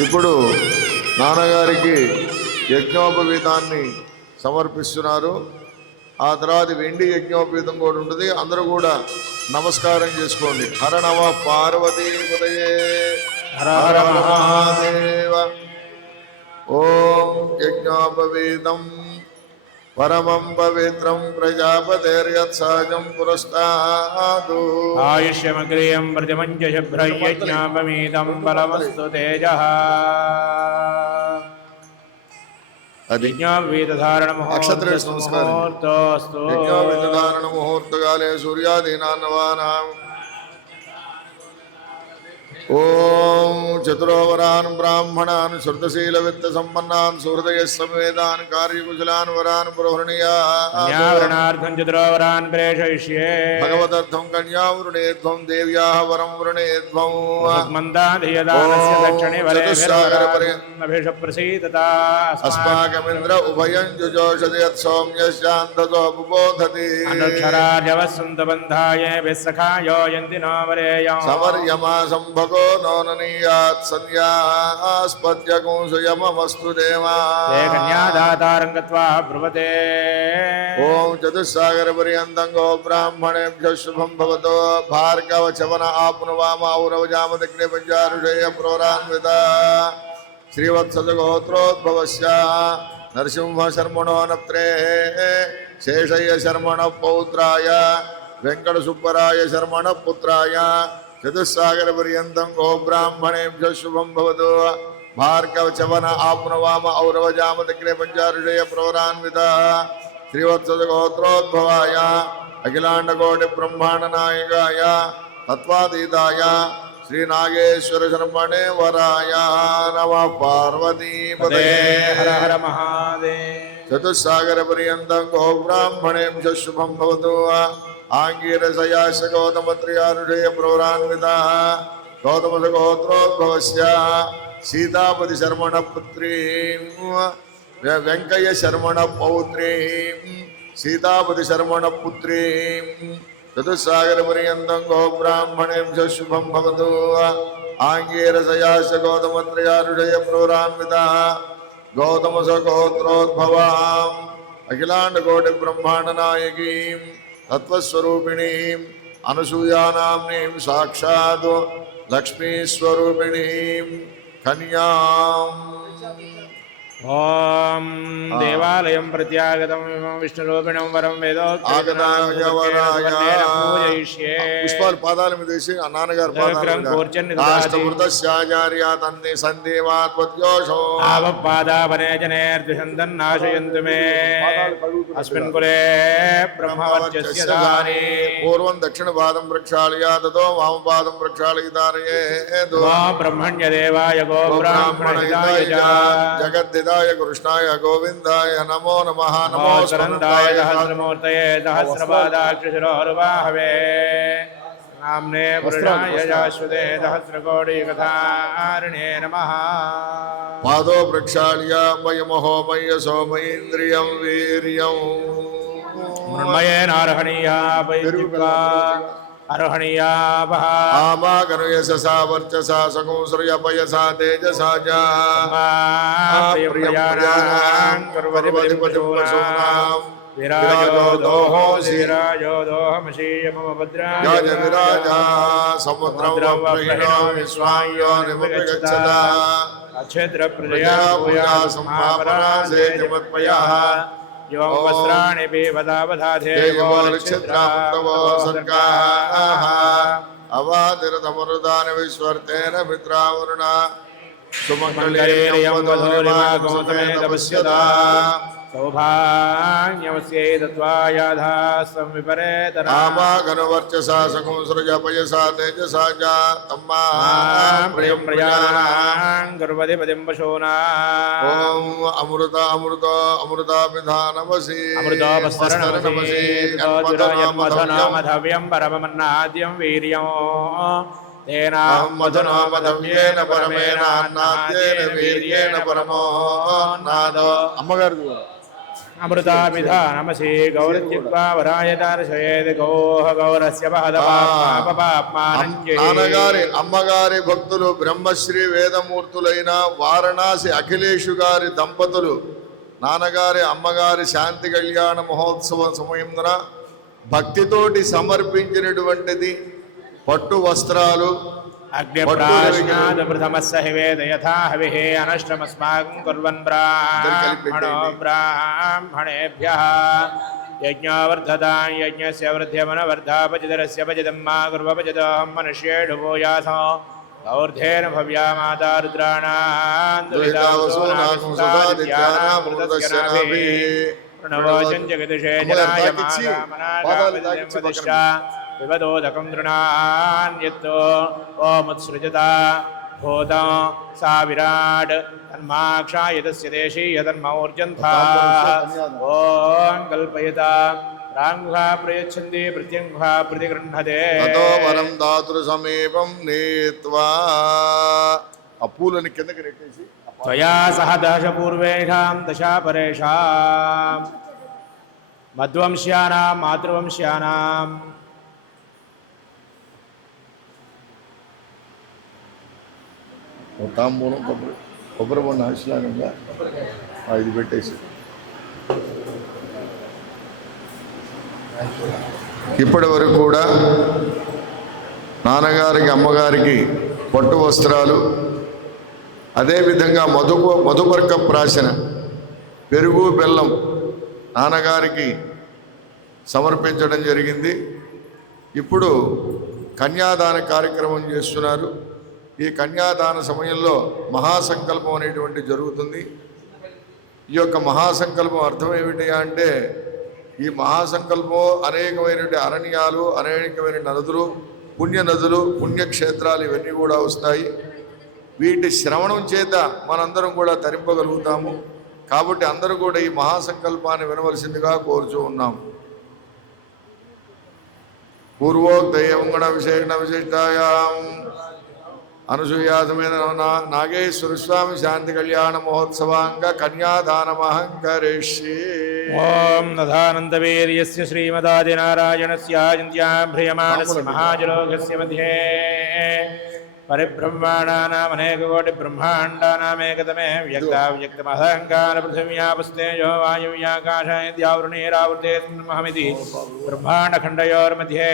ఇప్పుడు నాన్నగారికి యజ్ఞోపవీతాన్ని సమర్పిస్తున్నారు. ఆ తర్వాత వెండి యజ్ఞోపేతం కూడా ఉంటుంది. అందరూ కూడా నమస్కారం చేసుకోండి. హర నమ పార్వతీ ఉదయే హర హర మహాదేవ. ఓం యజ్ఞోపవీతం పరమం పవిత్రం ప్రజాపతేర్యత్సహజం పురస్తాదు. ఆయుష్యమగ్రియం ప్రతిమంచ శుభ్రయజ్ఞాపమీదం బలమస్తు తేజః. అది యజ్ఞోపవీతధారణ అక్షత్రేషు నమస్కారం. ముహూర్తోస్తు. యజ్ఞోపవీతధారణ ముహూర్తకాలే సూర్యాదీనాన్నవానాం. ఓం చతురోవరాన్ బ్రాహ్మణాన్ శృతశీల విత్త సంపన్నాన్ సుహృదయ సమవేదాన్ కార్యకుశలాన్ వరాన్ కన్యావరణార్థం చతురోవరాన్ ప్రేషయిష్యే. భగవదర్థం కన్యావృణేధ్వం దేవ్యాః వరం వృణేధ్వం. మందాధియదానస్య దక్షిణే వరేభిర్వరాభిషప్రసీదతా. అస్మాకమింద్ర ఉభయం జుజోషది యత్సౌమ్యశాంతతో బుబోధతి. అనుక్షరార్యవస్సుందబంధాయ విస్సఖాయో యంతి నో వరేయం. సమర్యమాసం భగో నోననీయాత్ సన్యాస్పద్యగుంసుయమమస్తు దేవా. ते कन्यादातारं गत्वा ब्रुवते. ఓం చతుస్సాగర పర్యంతం గో బ్రాహ్మణేభ్యః శుభం భవతో. భార్గవ చవన ఆప్నువామ ఔరవజామదగ్నే పంచారుషేయ ప్రోరాన్విత. శ్రీవత్సజ గోత్రోద్భవస్య నరసింహ శర్మణో నప్త్రే శేషయ్య శర్మణ పౌత్రాయ వెంకట సుబ్బరాయ శర్మణ పుత్రాయ చతుస్సాగర పర్యంతం గో బ్రాహ్మణేభ్యః శుభం భవతు. భార్గవ చవన ఆప్నువామ ఔరవజామదగ్నే పంచారుషేయ ప్రోరాన్విత. శ్రీవత్సజ గోత్రోద్భవాయ అఖిలాండకోటి బ్రహ్మాండ నాయకాయ తత్వాతీతాయ శ్రీ నాగేశ్వర శర్మణే వరాయ నమ పార్వతీపదే. హర హర మహాదేవ్. చతుస్సాగర పర్యంతం గో బ్రాహ్మణేభ్యః శుభం భవతు. ఆంగీరసయాశ గౌతమత్రియానుషేయ ప్రోరాన్విత. గౌతమస గోత్రోద్భవస్య సీతాపతి శర్మణ పుత్రీ వెంకయ్య శర్మణ పౌత్రీ సీతాపతి శర్మణ పుత్రీ. చతుస్సాగర పర్యంతం గో బ్రాహ్మణేభ్యః శుభం భవతు. ఆంగీరసయాశ గౌతమత్రయారుషయ ప్రోరాన్విత. గౌతమస గోత్రోద్భవాం అఖిలాండకోటి బ్రహ్మాండ నాయకీం తత్వస్వరూపిణీం అనసూయానామ్నీం సాక్షాత్ లక్ష్మీస్వరూపిణీం కన్యాం. ఓం దేవాలయం ప్రత్యాగతం విష్ణురూపిణం వరం వేదోక్తేన పుష్పాలు పాదాల మీద వేసి ఆ నాన్నగారు పాదాపనేజనేర్ద్విషంతన్నాశయంతు మే అస్మిన్ కులే బ్రహ్మవర్చస్య ధారే. పూర్వం దక్షిణ పాదం ప్రక్షాళయ తతో వామపాదం ప్రక్షాళయితారయేతు. బ్రహ్మణ్య దేవాయ గో బ్రాహ్మణహితాయ జగద్దిదాయ కృష్ణాయ గోవిందాయ నమో నమః. నమో స్కందాయ సహస్రమూర్తయే సహస్రపాదాక్షిశిరోర్వాహవే. నామ్నే పురుషాయ శాశ్వతే సహస్రకోటికథారిణే నమః. పాదో ప్రక్షాళ్య మయమహోమయ్య సోమేంద్రియం వీర్యం. మృణ్మయేనార్హణీయా వైద్యుకా అర్హణీయా వః. ఆమాగనుయసా వర్చసా సగుంసృయపయసా తేజసా చ. ప్రియాణాం కర్వతి పశూనాం విరాజో దోహో శ్రీరాజో దోహమశీయ మమ భద్రాయ విరాజా సముద్రం వప్రహిణో విశ్వాయో నిమగచ్చత. అక్షేత్ర ప్రజయా భూయా సంపాపరాసే జమత్పయః. యోం వస్త్రాణి పీవదావధాధే దేవోక్షత్రాప్తవో సర్గాః. అవాదిరతమరుదాని విశ్వర్తేన మిత్రావరుణ సుమంగళేయం వధూరిమా గౌతమే తపస్యతా. సౌభాగ్యమస్యై తత్వాయాధాస్తం విపరేతరా. ఆమాగనువర్చసా సగుంసృజపయసా తేజసా చ. తమ్మా ప్రియం ప్రజానాం కర్వతి పదిం పశూనాం. ఓం అమృత అమృత అమృతాభిధానమసి అమృతోపస్తరణమసి మధవ్యం పరమన్నాద్యం వీర్యం. తేనాహం మధునో మధవ్యేన పరమేణ అన్నాద్యేన వీర్యేణ పరమోన్నాదో. అమ్మగారు అమృతాభిధానమసి గౌరత్యుక్వా వరాయతారశయేద్ గౌః గౌరస్య పాపపాప్మానం. నాన్నగారి అమ్మగారి భక్తులు బ్రహ్మశ్రీ వేదమూర్తులైన వారణాసి అఖిలేషు గారి దంపతులు నాన్నగారి అమ్మగారి శాంతి కళ్యాణ మహోత్సవ సమయమున భక్తితోటి సమర్పించినటువంటిది పట్టు వస్త్రాలు. అగ్నిప్రాశ్నాదృతమస్స హివేద యథా హవిః అనష్టమస్మాకం కుర్వన్ బ్రాహ్మణేభ్యః యజ్ఞవర్ధతాం యజ్ఞస్య వృద్ధ్యమనవర్ధాపచితరస్య పచితం మా కుర్వపచితోహం మనుష్యేషు భూయాసో ఔర్ధేన భవ్యా మాతా రుద్రాణాం ప్రణవోచం జగతిషే జనాయ మాగామనాగామదిష్టా వివదోదకం తృణాన్యత్తో ఓముత్సృజత భూతం సా విరాట్ తన్మాక్షాయతస్య దేశీయ తన్మౌర్జంథా ఓం కల్పయత రాంగుహా ప్రయచ్చంది ప్రత్యంగుహా ప్రతిగృహ్ణతే తతో వరం దాతృ సమీపం నీత్వా. ఆ పూలని కిందకి నెట్టేసి త్వయా సహ దశ పూర్వేషాం దశా పరేషాం మధ్వంశ్యానాం మాతృవంశ్యానాం తాంబూలం కొబ్బరి బొండ ఆశలాగా ఇది పెట్టేసి ఇప్పటి వరకు కూడా నాన్నగారికి అమ్మగారికి పట్టు వస్త్రాలు, అదేవిధంగా మధుపర్క ప్రాశన పెరుగు బెల్లం నాన్నగారికి సమర్పించడం జరిగింది. ఇప్పుడు కన్యాదాన కార్యక్రమం చేస్తున్నారు. ఈ కన్యాదాన సమయంలో మహాసంకల్పం అనేటువంటి జరుగుతుంది. ఈ యొక్క మహాసంకల్పం అర్థం ఏమిటి అంటే, ఈ మహాసంకల్పం అనేకమైనటువంటి అరణ్యాలు, అనేకమైన నదులు, పుణ్య నదులు, పుణ్యక్షేత్రాలు ఇవన్నీ కూడా వస్తాయి. వీటి శ్రవణం చేత మనందరం కూడా తరింపగలుగుతాము. కాబట్టి అందరూ కూడా ఈ మహాసంకల్పాన్ని వినవలసిందిగా కోరుచూ ఉన్నాం. పూర్వోక్త ఏమంగణ విశేషణ విశిష్టాయాం అనసూయా సమేత నాగేశ్వర స్వామి శాంతి కళ్యాణ మహోత్సవాంగ కన్యాదానమహంకరిష్యే. ఓం నధానందవీర్యస్య శ్రీమదాదినారాయణస్య చింత్యాం భ్రియమాణస్య మహాజలోకస్య మధ్యే పరిబ్రహ్మాణానామనేకకోటి బ్రహ్మాండానామేకతమే వ్యక్తావ్యక్తమహంకార పృథివ్యాపస్తేజో వాయువ్యాకాశాయద్యావృణీరావృతేస్మిన్మహమితి బ్రహ్మాండఖండయోర్मध्ये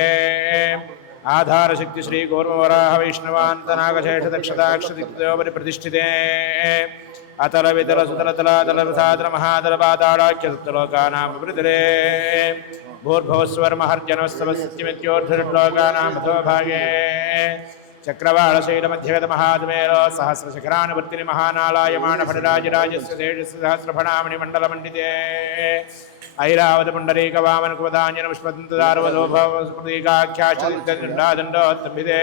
ఆధారశక్తి శ్రీ కూర్మవరాహ వైష్ణవాంతనాగశేషదక్షతాక్షదిక్తోపరి ప్రతిష్ఠితే అతల వితల సుతల తలాతల సాదర మహాతల పాతాళాఖ్యలోకానామృతిరే భూర్భవస్వర్మహర్జనస్తవస్థిత్యోర్ధలోకానాం మధోభాగే చక్రవాళశైల మధ్యగత మహాద్మేరో సహస్రశిఖరానువర్తిని మహానాళాయమాణ ఫణరాజరాజస్య శేషస్య సహస్రఫణామణి మండలమండితే ఐరావత పుండరీక వామన కుపదాంజన పుష్పదంతదారువలోభీకాఖ్యాదండోత్తంభిదే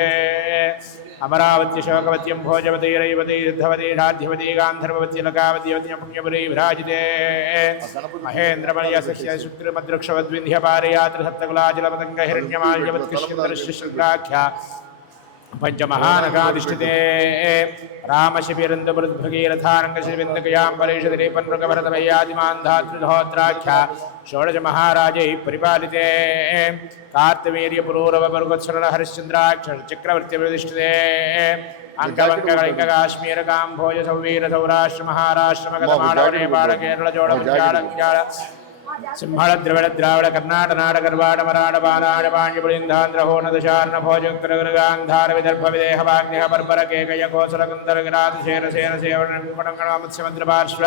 అమరావతి శోకవత్యం భోజవతి రైవతి యుద్ధవతి రాధ్యవతి గాంధర్వవతి లకావతి పుణ్యపురీ విరాజితే మహేంద్రమయ సస్య శుక్రమద్రుక్షవద్వింధ్య పారయాత్రిసప్తకులాజలపతంగ హిరణ్యమాల్యవత్కృష్ణదర్శిశుక్రాఖ్య పంచమహానగాధిష్ఠితే రామశిబిరందృద్భగీరథారంగశిబిందకయాంబరీషదిరీపన్మృగభరతమయ్యాదిమాన్ధాతృధోత్రాఖ్య షోడశ మహారాజై పరిపాలితే కార్తవీర్యపురూరవపురుగత్సరణ హరిశ్చంద్రాక్ష చక్రవర్తి ప్రతిష్ఠితే అంకవంకకాశ్మీరకాంభోజ సౌవీర సౌరాష్ట్ర మహారాష్ట్ర మగధమాళవ నేపాళ కేరళ జోడ గుంజాళ సింహళ ద్రవిడ ద్రావిడ కర్ణాట నాడ గర్వాడ మరాడ బాలాడ పాండ్యపుళింధాంధ్ర హోనదశార్ణ భోజంకరగాంధార విదర్భ విదేహ వాగ్నిహ బర్బర కేకయ కోసల కుందర గిరాధ సేన సేన సేవణమత్స్యమంత్ర పార్శ్వ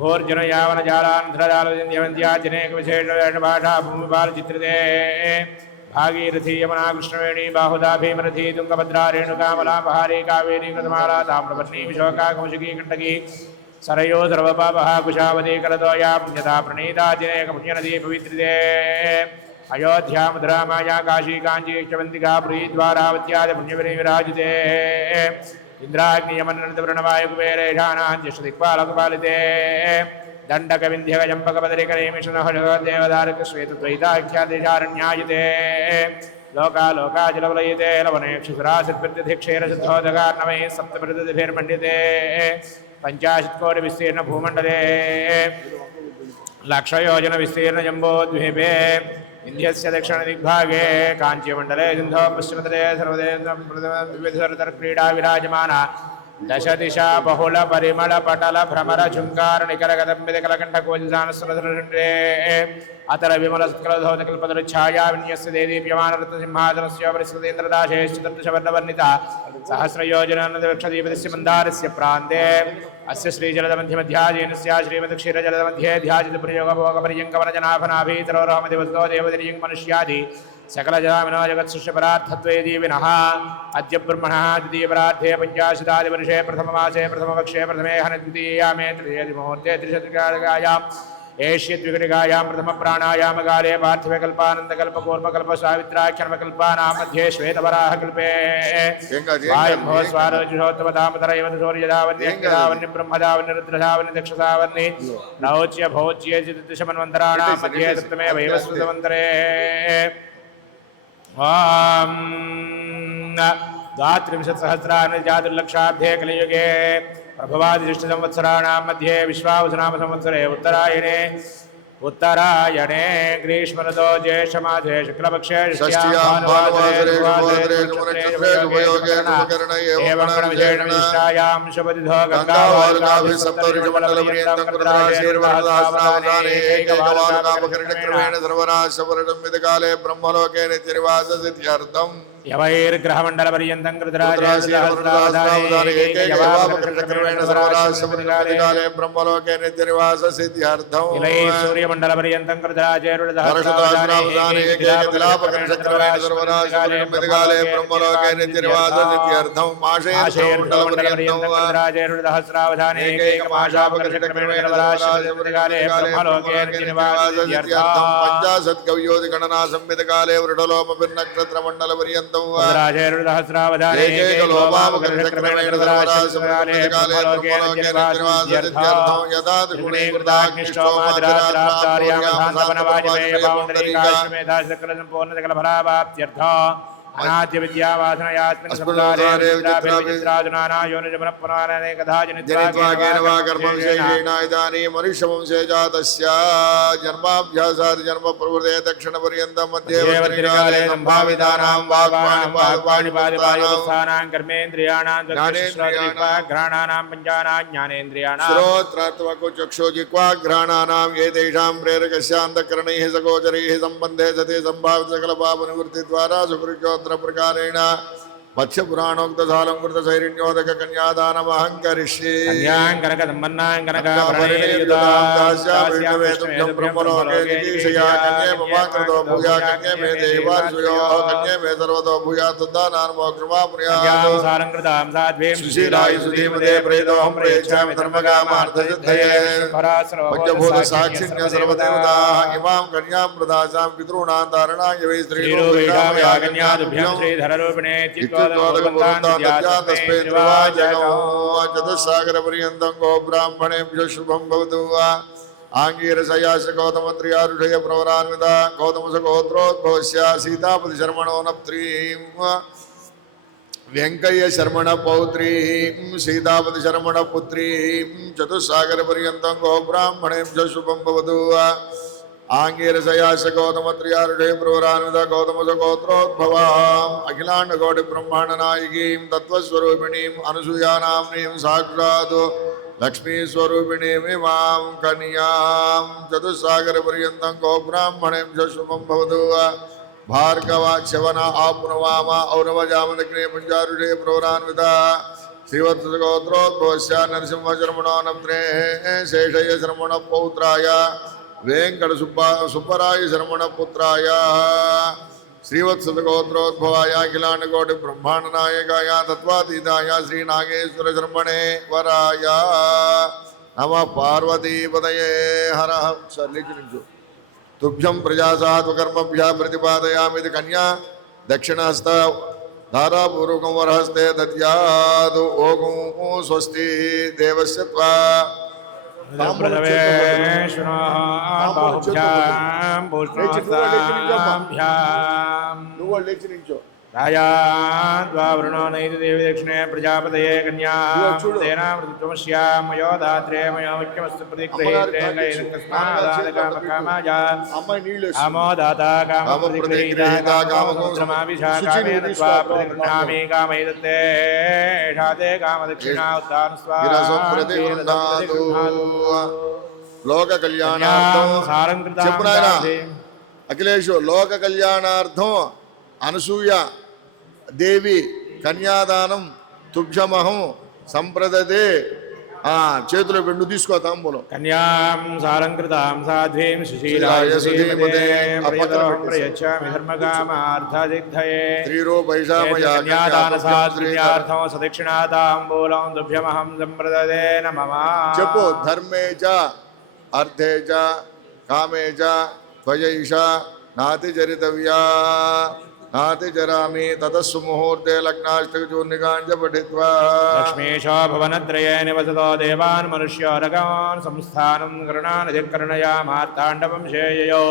భోర్జన యావన జాలాంధ్రజాలవింధ్యవంత్యాజనేక విశేష భాషా భూమిపాల చిత్రితే భాగీరథీ యమునా కృష్ణవేణి బాహుదా భీమరథీ తుంగభద్రా రేణుకామలా పహారీ కావేరీ కృతమాలా తామ్రపర్ణీ విశోకా కౌశికీ కంటకీ సరయో సర్వపాపః కుశావతి కలదోయా పుణ్యతా ప్రణీతా జనేక పుణ్యనదీ పవిత్రితే అయోధ్యా మధురా మాయా కాశీ కాంచీ ఇష్టవంతికా పురీ ద్వారావత్యాది పుణ్యవిరీ విరాజితే ఇంద్రాగ్నియమనంత ప్రణవాయ కుబేరేషానాంజదిక్పాలకపాలితే దండక వింధ్యక జంపక బదరికరేమిషణ దేవదారక శ్వేతద్వైతాఖ్యాదిశారణ్యాయితే లోకాలోకాజలవలయితే లవనేక్షురాసిద్ధిక్షేరసిద్ధోదగార్ణవై సప్తప్రతిభిర్మండితే పంచాశత్కోటి విస్తీర్ణ భూమండలే లక్షయోజన విస్తీర్ణ జంబోద్వీపే ఇంద్యస్య దక్షిణ దిగ్భాగే కాంచీమండలే సింధో పశ్చిమతలే సర్వదేశ క్రీడా విరాజమాన దశ దిశ బహుళ పరిమళ పటల భ్రమర ఝుంకార నికర గదంబిద కలకంఠ కోజాన సురధరే అతర విమల సత్కలధోత కల్పతరు ఛాయా విన్యస్య దేదీప్యమాన రత్న సింహాసనస్య పరిస్కృతేంద్రదాశేశ్చతుర్దశవర్ణవర్ణిత సహస్రయోజనానంద వృక్షదీపదస్య మందారస్య ప్రాంతే అస్య శ్రీజలదమధ్యమధ్యాజీనస్య శ్రీమద్క్షీరజలదमध्ये ధ్యాజిత ప్రయోగభోగపర్యంకమరజనాభనాభీతరోహమదివస్తో దేవదరియం మనుష్యాది सकल जनामिनो जगत्सृष्टिपरार्थत्वे दीविनः अद्य ब्रह्मणः द्वितीयपरार्थे पञ्चाशदादिवर्षे प्रथममासे प्रथमपक्षे प्रथमे हनि द्वितीयामे तृतीयमुहूर्ते त्रिशतकालिकायां एष्यद्विघटिकायां प्रथमप्राणायामकाले पार्थिवकल्पानन्दकल्पकूर्मकल्पसावित्राख्यर्मकल्पानां मध्ये श्वेतवराहकल्पे वायुभोस्वारोजुषोत्तमदामतरैवधूर्यदावन्यब्रह्मदावन्यरुद्रदावन्यदक्षदावन्नि नौच्य भोच्ये चिदृशमन्वन्तराणां मध्ये सप्तमे वैवस्वतमन्तरे द्वात्रिंशत्सहस्राणि जातुर्लक्षाब्धे कलियुगे प्रभवादिदृष्टिसंवत्सराणां मध्ये विश्वावसुनाम संवत्सरे उत्तरायणे ग्रीष्मऋतो ज्येष्ठमासे शुक्लपक्षे षष्ट्यां शुभतिथो गंगाले ब्रह्मलोके नित्यनिवाससिद्ध्यर्थम् यवैर्ग्रहमण्डलपर्यन्तं कृतराजकाले ब्रह्मलोके नित्यनिवाससिद्ध्यर्थम् सूर्यमण्डलपर्यन्तं कृतराजकाले ब्रह्मलोके नित्यनिवाससिद्ध्यर्थम् माशेर्मण्डलपर्यन्तं पंचाशद्गव्योदिगणना संविदकाले वृडलोमभिर्नक्षत्रमण्डलपर्यन्तम् अनाद्य विद्यावासनयात्मक संस्कारे विद्याभिराजुनाना योनिजमनपुराणेकधाजनित्वागेनवा कर्मविशेषेणायदानी मनुष्यवंशे जातस्य जन्माभ्यासात् जन्म प्रवृत्ते दक्षिणपर्यन्तं मध्ये वज्रकाले संभावितानां वाक्पाणिपादिपादिपादिस्थानां कर्मेन्द्रियाणां घ्राणानां पंचानां ज्ञानेन्द्रियाणां श्रोत्रात्मको चक्षुजिह्वाघ्राणानां एतेषां प्रेरकस्यान्तःकरणैः सगोचरैः सम्बन्धे सति सम्भावित सकलपापनिवृत्तिद्वारा सुकृत्योत्तर प्रकारेण मत्स्यपुराणोक्तसालंकृत सैरिण्योदक कन्यादानमहं करिष्ये ब्रह्मलोके निगीषया कन्ये ममाकृतो भूया कन्ये मे देवार्षयो कन्ये मे सर्वतो भूया तद्दानान्मोक्षमाप्नुयात् सुशीलाय सुधीमते प्रेतोऽहं प्रेक्षामि धर्मकामार्थसिद्धये पञ्चभूतसाक्षिण्य सर्वदेवताः इमां कन्यां प्रदासां पितॄणां धारणाय वै स्त्रीरूपेण चतुस्सागरपर्यन्तं गो ब्राह्मणेभ्यः शुभं भवतु आंगीरसयास्य गौतमत्र्यारुषय प्रवरान्विता गौतमसगोत्रोद्भवस्य सीतापतिशर्मणो नप्त्रीं व्यङ्कय्य शर्मण पौत्रीं सीतापतिशर्मण पुत्रीं चतुस्सागरपर्यन्तं गो ब्राह्मणेभ्यः शुभं भवतु आंगीरसयास्य गौतमत्र्यारुषे प्रवरान्विता गौतमसगोत्रोद्भवाम् अखिलाण्डकोटि ब्रह्माण्डनायकीं तत्त्वस्वरूपिणीम् अनुसूयानाम्नीं साक्षात् लक्ष्मीस्वरूपिणीमिमां कन्यां चतुस्सागरपर्यन्तं गो ब्राह्मणेभ्यः शुभं भवतु भार्गवाच्यवना आप्नुवाम औरवजामदग्ने पञ्चारुषे प्रवरान्विता श्रीवत्सगोत्रोद्भवस्य नरसिंहशर्मणो नप्त्रे शेषय शर्मण पौत्राय वेंकट सुब्बराय शर्मण पुत्राय श्रीवत्सगोत्रोद्भवाय अखिलाण्डकोटि ब्रह्मांड नायकाय तत्वातीताय श्री नागेश्वर शर्मणे वराय नमः पार्वतीपतये हर तुभ्यं प्रजासात्वकर्मभ्यः प्रतिपादयामि कन्या दक्षिणहस्त धारापूर्वकं वरहस्ते दद्यात् ओगुं स्वस्ति देवस्य त्वा बाहुभ्यां राजाद्वा वरुणो नैति देवी दक्षिणे प्रजापतये कन्यामृतमस्यामयो धात्रे मयो मुख्यमस्तु प्रतिगृहीत्रे कैरकस्मादादकामकामाजा कामो दाता कामप्रतिगृहीता कामसमुद्रमाभिषाकामेन त्वा प्रतिगृह्णामि कामैदत्ते षाते कामदक्षिणा उत्तानस्वाहा లోక కళ్యాణార్థం సారంకృతాం చెప్పు నాయనా అఖిలేషు. లోక కళ్యాణార్థం అనసూయ దేవి కన్యాదానం తుభ్యమహం సంప్రదతే. చేతిలో పెండు తీసుకో తాంబూలం. కన్యాం సాలంకృతాం సాధ్వీం సుశీలాయ సుధీమతే ప్రయచ్చామి ధర్మకామార్థసిద్ధయే. కన్యాదాన సాధ్వ్యార్థం సదక్షిణాతాంబూలం తుభ్యమహం సంప్రదతే నమః. చెప్పు. ధర్మే చ అర్థే చ కామే చ త్వయైష నాతి చరితవ్యా నాతి చరామి తతస్సు ముహూర్తే లగ్నాష్టకచూర్ణికాంచ పఠిత్వా. లక్ష్మీశో భవనత్రయే నివసతో దేవాన్ మనుష్యోరగాన్ సంస్థానం కరుణానధికరణయా మార్తాండవం శేయయో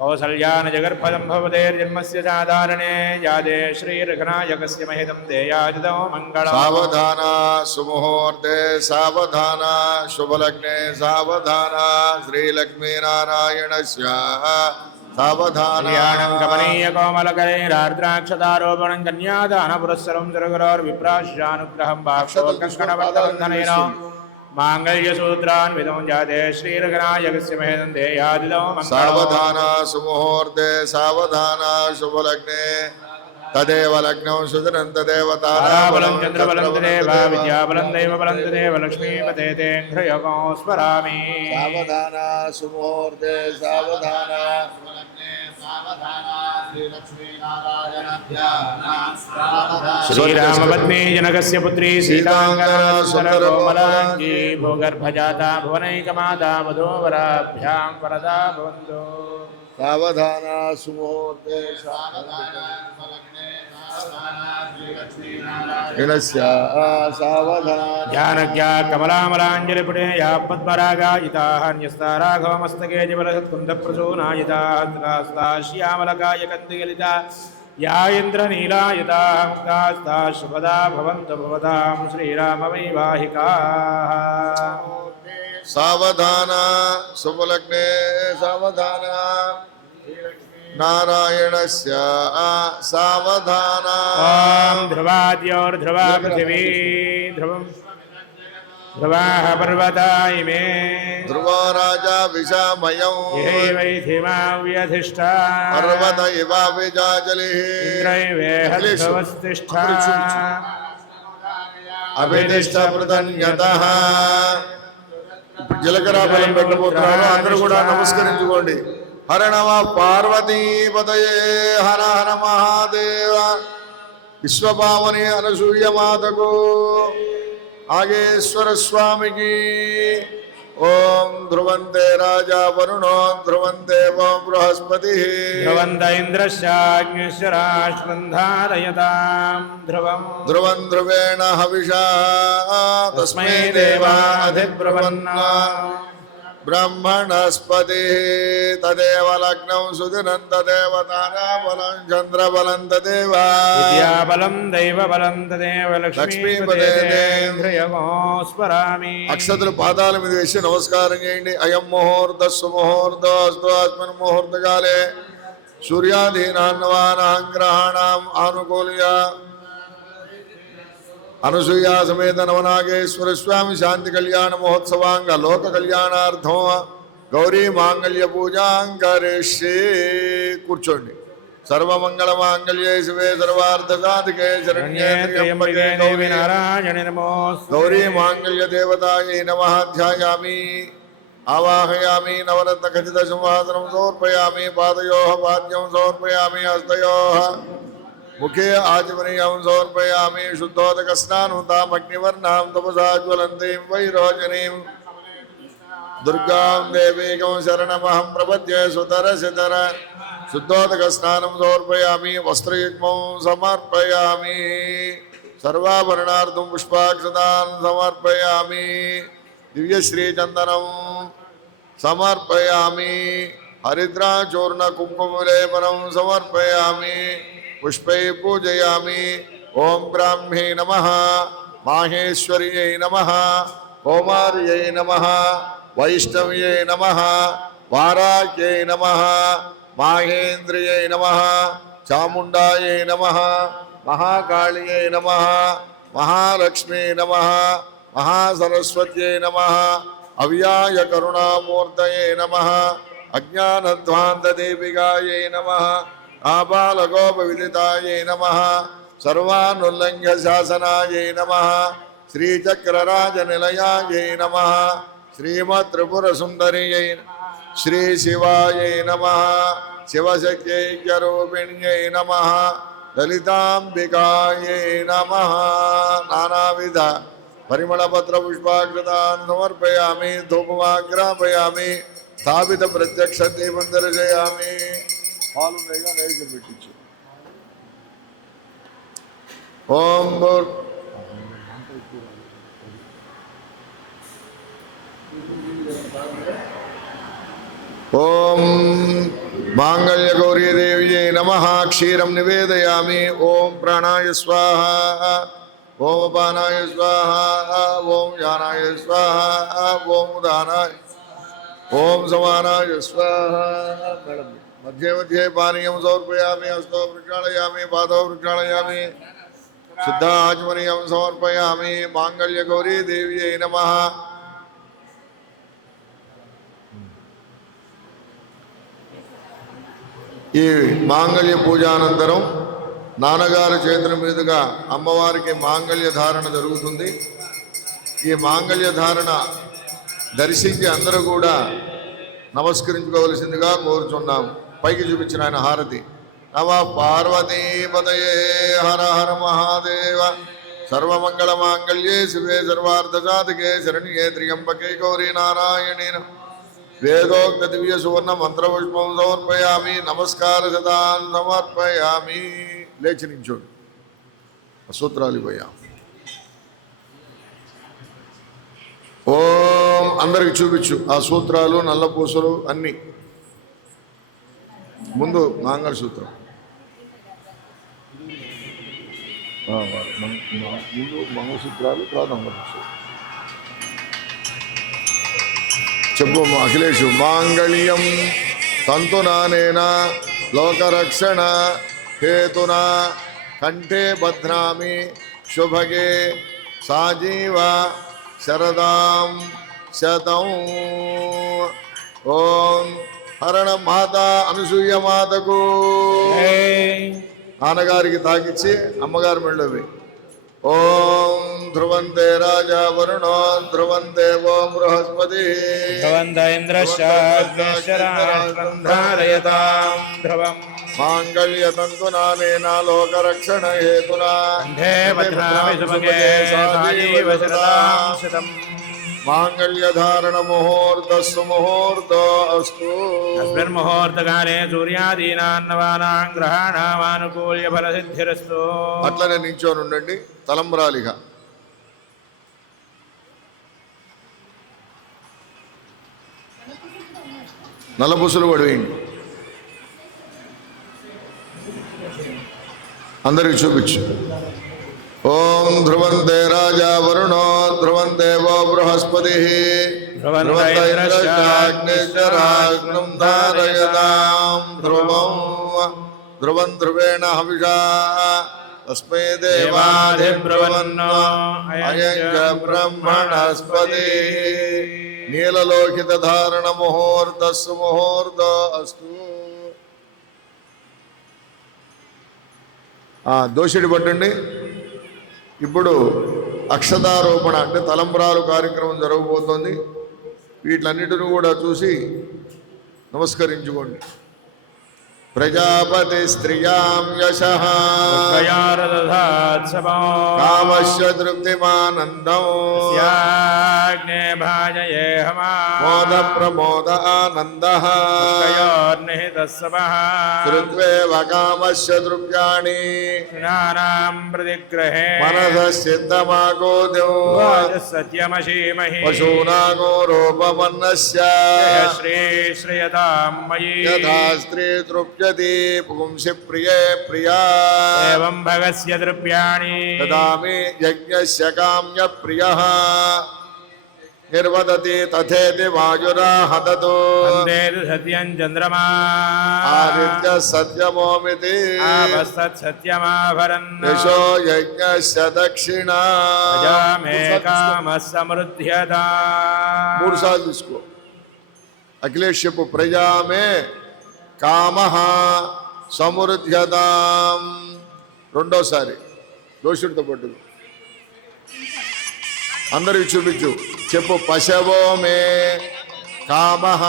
కౌసల్యాన జగర్పదం భవతేర్జన్మస్య సాధారణే యాదే శ్రీరఘునాయకస్య మహితం దేయాజితో మంగళం. సావధాన సుముహూర్తే సావధాన శుభలగ్నే సావధాన శ్రీలక్ష్మీనారాయణస్య కళ్యాణం కమనీయ కోమలకరైరార్ద్రాక్షతారోపణం కన్యాదాన పురస్సరం దుర్గరోర్విప్రాశ్యానుగ్రహం బాక్షోకంకణవర్తబంధనేన మాంగళ్యసూత్రాన్వితం జాతే శ్రీరఘునాయకస్య మహేదం దేయాదిదో మంగళం. సావధాన సుముహూర్తే సావధాన శుభలగ్నే తదేవ లగ్నం సుదనం తదేవ తారాబలం చంద్రబలం తదేవ విద్యాబలం దైవబలం తదేవ లక్ష్మీపతే తేంఘ్రయోగం స్మరామి. సావధాన సుముహూర్తే సావధాన శ్రీరామపత్ని జనకస్య పుత్రీ సీతాంగనాసుందరకోమలాంగీ భూగర్భజాతా భువనైకమాతా వధూవరాభ్యాం వరదా భవంతు. సావధాన సుముహూర్తే జానక్యా కమలామలాంజలిపుటే యా పద్మరాగాయితాన్యస్తా రాఘవమస్తకే జివలకుందప్రసూనాయితా శ్యామలకాయకందిగలితా యా ఇంద్రనీలాయితా ముక్తాస్తా శుభదా భవంతు భవతాం శ్రీరామవైవాహికాః. సావధాన శుభలగ్నే సావధాన నారాయణస్య సావధాన. ఓం ధ్రువాద్యోర్ధ్రువా పృథివీ ధ్రువం ధ్రువాః పర్వతా ఇమే ధ్రువో రాజా విషామయం ఇహైవైధిమా వ్యధిష్ఠా పర్వత ఇవ విజాజలిః ఇంద్రైవేహ ధ్రువస్తిష్ఠా అభిదిష్ట పృథన్యతః. జీలకర్ర బలం పెట్టబోతున్నారు. అందరూ కూడా నమస్కరించుకోండి. హర నమ పార్వతీపతయే హర హర మహాదేవ. విశ్వపావని అనసూయ మాతకు ఆగేశ్వర స్వామికి. ఓం ధ్రువంతే రాజా వరుణో ధ్రువంతే ఓం బృహస్పతి ధ్రువంత ఇంద్రశ్చాగ్నిశ్చరాశ్వంధారయతాం ధ్రువం ధ్రువం ధ్రువేణ హవిషా తస్మై దేవాధిబ్రవన్న బ్రహ్మణస్పతి తదేవ లగ్నం సుదినం తదేవ తారాబలం చంద్రబలం తదేవ విద్యాబలం దైవబలం తదేవ లక్ష్మీపతే తేంఘ్రయోగో స్మరామి. అక్షతలు పాదాల మీద వేసి నమస్కారం చేయండి. అయం ముహూర్త సుముహూర్తస్తు అస్మిన్ ముహూర్తకాలే సూర్యాధీనాన్వానాం గ్రహాణాం ఆనుకూల్య అనసూయ సమేత నవనాగేశ్వర స్వామి శాంతి కళ్యాణ మహోత్సవాంగ లోక కళ్యాణార్థం గౌరీ మాంగళ్య పూజాంకరిష్యే. కూర్చోండి. సర్వమంగళ మాంగళ్యే శివే సర్వార్థ సాధికే శరణ్యే త్ర్యంబకే గౌరీ నారాయణ నమోస్తు. గౌరీ మాంగళ్య దేవతాయై నమః. ధ్యాయామి ఆవాహయామి. నవరత్న ఖచిత సింహాసనం సమర్పయామి. పాదయోః పాద్యం సమర్పయామి. హస్తయోః ముఖే ఆచమనీయం సమర్పయామి. శుద్ధోదక స్నానం తామగ్నివర్ణాం తపసా జ్వలంతీం వైరోచనీం దుర్గాం దేవీకం శరణమహం ప్రపద్యే సుతరసితర. శుద్ధోదక స్నానం సమర్పయామి. వస్త్రయుగ్మం సమర్పయామి. సర్వాభరణార్థం పుష్పాక్షతాన్ సమర్పయామి. దివ్యశ్రీచందనం సమర్పయామి. హరిద్రాచూర్ణ కుంకుమలేపనం సమర్పయామి. पुष्पै पूजयामि। ओम ब्राह्मे नमः, माहेश्वर्यै नमः, कौमार्यै नमः, वैष्णव्यै नमः, वाराह्यै नमः, माहेन्द्रियै नमः, चामुण्डायै नमः, महाकाल्यै नमः, महालक्ष्मी नमः, महासरस्वत्यै नमः, अव्याय करुणामूर्तये नमः, अज्ञानध्वान्तदीपिकायै नमः, आबालगोपविदितायै नमः, सर्वानुल्लङ्घ्य शासनायै नमः, श्रीचक्रराजनिलयायै नमः, श्रीमत्त्रिपुरसुन्दर्यै, श्रीशिवायै नमः, शिवशक्त्यैक्यरूपिण्यै नमः, ललिताम्बिकायै नमः। नानाविध परिमलपत्रपुष्पाकृतान् समर्पयामि, धूपमाग्रापयामि, स्थापित प्रत्यक्ष दीपं दर्शयामि। पालु नैगा नैवेद्యం పెట్టించు। ओम ओम मांगल्य गौरी देव्यै नमः। क्षीरं निवेदयामि। ओम प्राणाय स्वाहा, ओम अपानाय स्वाहा, ओम ज्ञानाय स्वाहा, ओम उदानाय, ओम समानाय स्वाहा। मध्ये मध्ये पानीयं समर्पयामि। हस्तौ प्रक्षालयामि, पादौ प्रक्षालयामि, शुद्धाचमनीयं समर्पयामि। मांगल्य गौरी देव्यै नमः। ఈ మాంగళ్య పూజానంతరం నాన్నగారి చేతుల మీదుగా అమ్మవారికి మాంగళ్య ధారణ జరుగుతుంది. ఈ మాంగళ్య ధారణ దర్శించి అందరూ కూడా నమస్కరించుకోవలసిందిగా కోరుచున్నాం. పైకి చూపించిన ఆయన హారతి. నమ పార్వతీపతయే హర హర మహాదేవ. సర్వమంగళ మాంగళ్యే శివే సర్వార్థ సాధకే శరణ్యే త్ర్యంబకే గౌరీ నారాయణి. వేదోక్త దివ్య సువర్ణ మంత్రపుష్పం సమర్పయామి. నమస్కార శతాన్ సమర్పయామి. లేచి నించోడు. సూత్రాలు పోయాం. ఓం అందరికి చూపించు ఆ సూత్రాలు, నల్ల పూసలు అన్నీ. ముందు మంగళ సూత్రం ముందు మంగళసూత్రాలు, తర్వాత మంగళసూత్రం చెప్పు అఖిలేషు. మాంగళ్యం తంతునానేన లోకరక్షణ హేతునా కంఠే బధ్నామి శుభగే సాజీవ శరదాం శతం. ఓం హరణ మాత అనసూయ మాతకు నాన్నగారికి తాకిచ్చి అమ్మగారు మెళ్ళవి. ఓం ధ్రువంతే రాజా వరుణో ధ్రువంతే ఓం బృహస్పతి ధ్రువంత ఇంద్రశ్చాగ్నిశ్చరాధారయతాం ధ్రువం. మాంగళ్యతంతునానేన లోకరక్షణ హేతునా కంఠే బధ్నామి శుభగే సాజీవ శరదాం శతం. మాంగళ్యధారణ ముహూర్తస్సు ముహూర్తో అస్తు. అస్మిన్ ముహూర్తకాలే సూర్యాదీనాన్నవానాం గ్రహాణామానుకూల్య ఫలసిద్ధిరస్తు. అట్లనే నించోని ఉండండి. తలంబ్రాలిగా నల్లపుసులు పడివేయండి. అందరికి చూపించు. ఓం ధ్రువంతే రాజా వరుణో ధ్రువంతే వో బృహస్పతి ధ్రువంతైరశ్చాగ్నిశ్చరాగ్నం ధారయతాం ధ్రువం. ధ్రువం ధ్రువేణ హవిషా తస్మై దేవాధిబ్రువన్నో అయం చ బ్రహ్మణస్పతి. నీలలోకిత ధారణ ముహూర్తస్సు ముహూర్తో అస్తు. దోషిడి పట్టండి. ఇప్పుడు అక్షతారోపణ అంటే తలంబ్రాలు కార్యక్రమం జరగబోతోంది. వీటిలన్నిటిని కూడా చూసి నమస్కరించుకోండి. ప్రజాపతి స్త్రియాం యశః కామస్య తృప్తిమానందం స్యాగ్నే భాజయే హమా మోద ప్రమోద ఆనందః శ్రుత్వేవ కామస్య ద్రవ్యాణి నానాం ప్రతిగ్రహే మనససిద్ధమాగోద్యో సత్యమశీమహి పశూనాగో రూపమన్నస్య శ్రీ శ్రియతాం మయీ యథా స్త్రీ తృప్య भुञ्जति पुंसि प्रिये प्रिया एवं भगस्य द्रव्याणि ददामि यज्ञस्य काम्यप्रियः निर्वदति तथेति वायुराहदतु वन्देतु सत्यं चन्द्रमा आदित्य सत्यमोमिति आपस्तत् सत्यमाभरन् यशो यज्ञस्य दक्षिणा प्रजामे कामः समृद्ध्यता మూడు సార్లు తీసుకో అఖిలేష్ చెప్పు ప్రజామే కామః సమృద్ధ్యతాం రెండోసారి దోషుడితో పట్టు అందరికి చూపించు చెప్పు పశవో మే కామః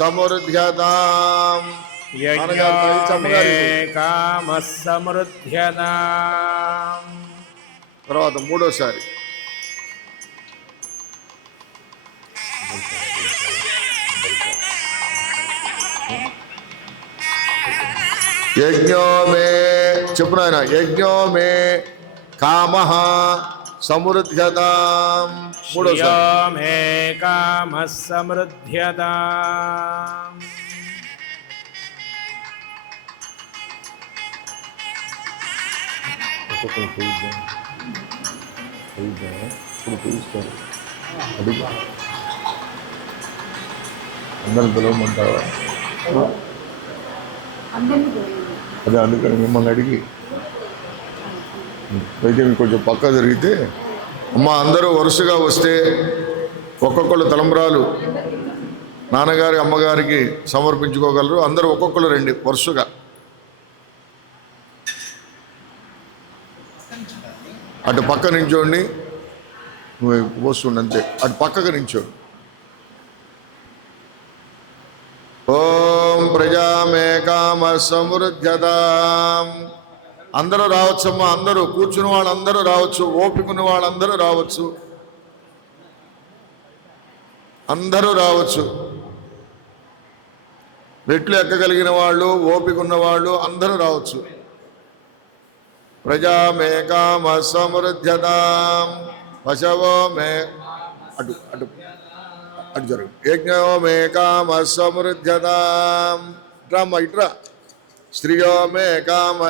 సమృద్ధ్యతాం यज्ञो मे कामः समृद्ध्यता తర్వాత మూడోసారి యజ్ఞో మే చెప్పు నాయన యజ్ఞో మే కామః సమృద్ధ్యతాం మూడోసారి श्रियो मे कामः समृद्ध्यता అందరు పిలవమంటావా అదే అందుకని మిమ్మల్ని అడిగి అయితే మీకు కొంచెం పక్క జరిగితే అమ్మ అందరూ వరుసగా వస్తే ఒక్కొక్కళ్ళు తలంబ్రాలు నాన్నగారి అమ్మగారికి సమర్పించుకోగలరు అందరూ ఒక్కొక్కరు రండి వరుసగా అటు పక్క నించోండి నువ్వు పోస్తుండి అంతే అటు పక్కకు నించోండి ఓం ప్రజామే కామ సమృద్ధ్యతాం అందరూ రావచ్చమ్మా అందరూ కూర్చున్న వాళ్ళందరూ రావచ్చు ఓపికన్న వాళ్ళందరూ రావచ్చు అందరూ రావచ్చు మెట్లు ఎక్కగలిగిన వాళ్ళు ఓపిక ఉన్న వాళ్ళు అందరూ రావచ్చు ప్రజామే కామ సమృద్ధ్యతాం పశవో మే అటు అటు అటు జరుగు యజ్ఞో మే కామ సమృద్ధ్యతాం ఇట్రామ్మా ఇట్రా స్త్రియో మే కామ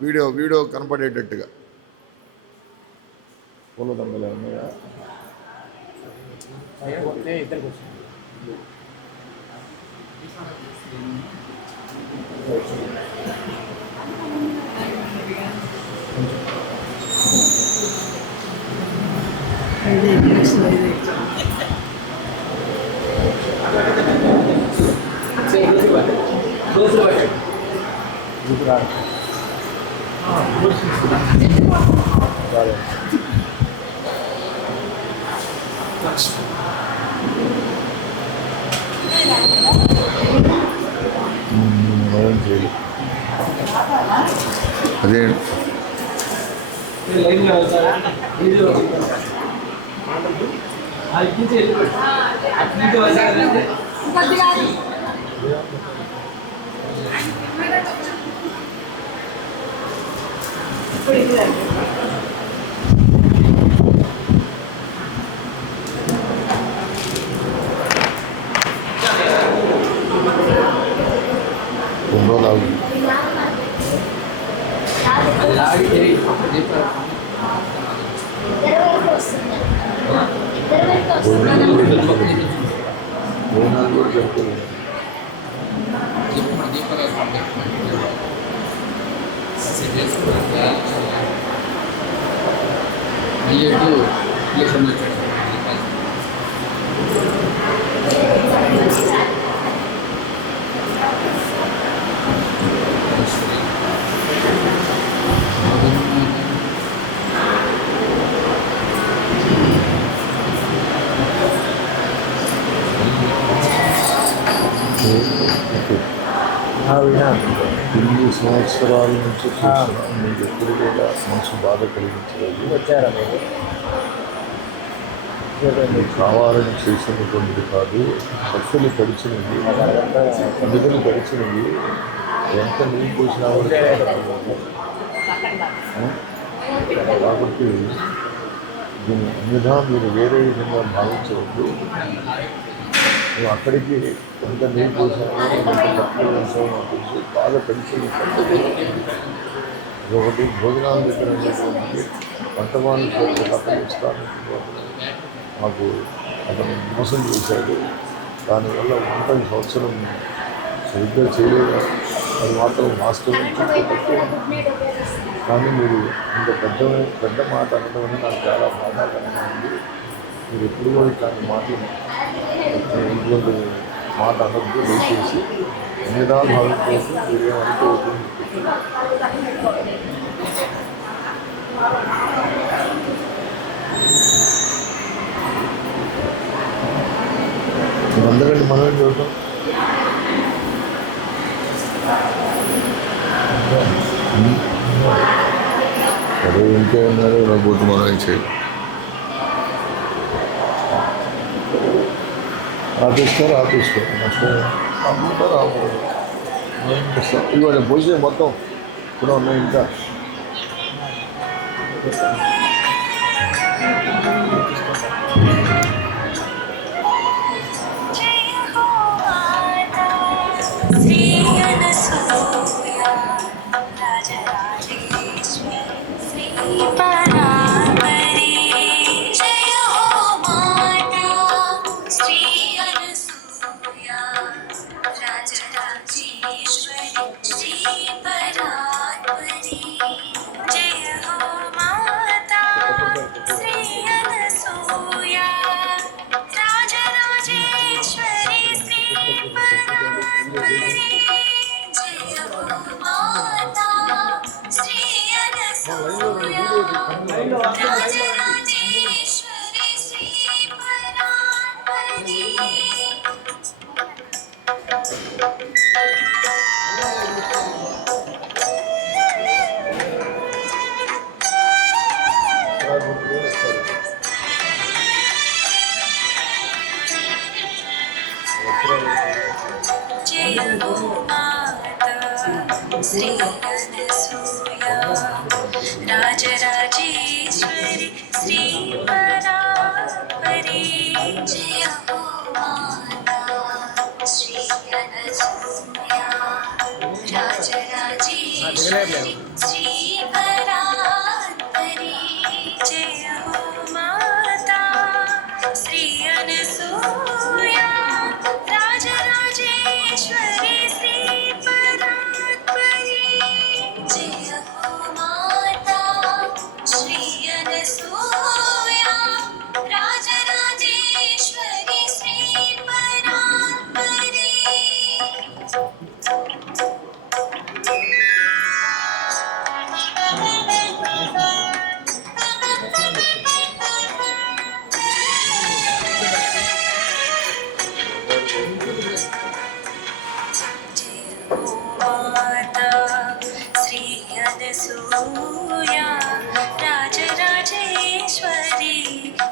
వీడియో కనపడేటట్టుగా పూలదండలు ఉన్నాయా అదే ఇన్ని సంవత్సరాల నుంచి మీకు ఎప్పుడు కూడా మనసు బాధ కలిగించలేదు మీకు కావాలని చేసినటువంటిది కాదు పక్షులు గడిచినవి అందుకని గడిచినవి ఎంత నీళ్ళు పోసినా కాబట్టి దీన్ని అన్నిధా మీరు వేరే విధంగా భావించవద్దు నువ్వు అక్కడికి ఎంత నీరు పోసామో ఎంత తక్కువ వేసామో తెలిసి బాగా పరిశీలించాలి. ఒకటి భోజనాల దగ్గర ఉన్నటువంటి వర్తమాన పక్కన ఇస్తాను మాకు అతను మోసం చేశాడు. దానివల్ల వంట సంవత్సరం సరిగ్గా చేయలేదు. అది మాత్రం వాస్తవం. కానీ మీరు ఇంత పెద్ద మాట అనడం అనేది నాకు చాలా బాధాకరంగా ఉంది. మీరు ఎప్పుడు కూడా ఇట్లాంటి మాటలు ఇటువంటి మాట అనద్దు. దయచేసి అన్నిదాలు భావించేసి మీరేమనుకోవద్దు. అందరికంటే మనం ఏం చూద్దాం. సరే ఇంకేమన్నారు రాబోతు మనం ఏం చేయాలి. ఆపేసుకో నష్టం ఇవాళ పోసే మొత్తం ఇప్పుడు ఉన్నాయి ఇంకా. राजराजेश्वरी श्री परात्परी जय हो माता श्री अनसूया राजराजेश्वरी श्री परात्परी जय हो माता श्री अनसूया राजराजेश्वरी श्री परात्परी जय हो माता श्री अनसूया राजराजेश्वरी श्री परात्परी माता श्री अनसूया राजराजेश्वरी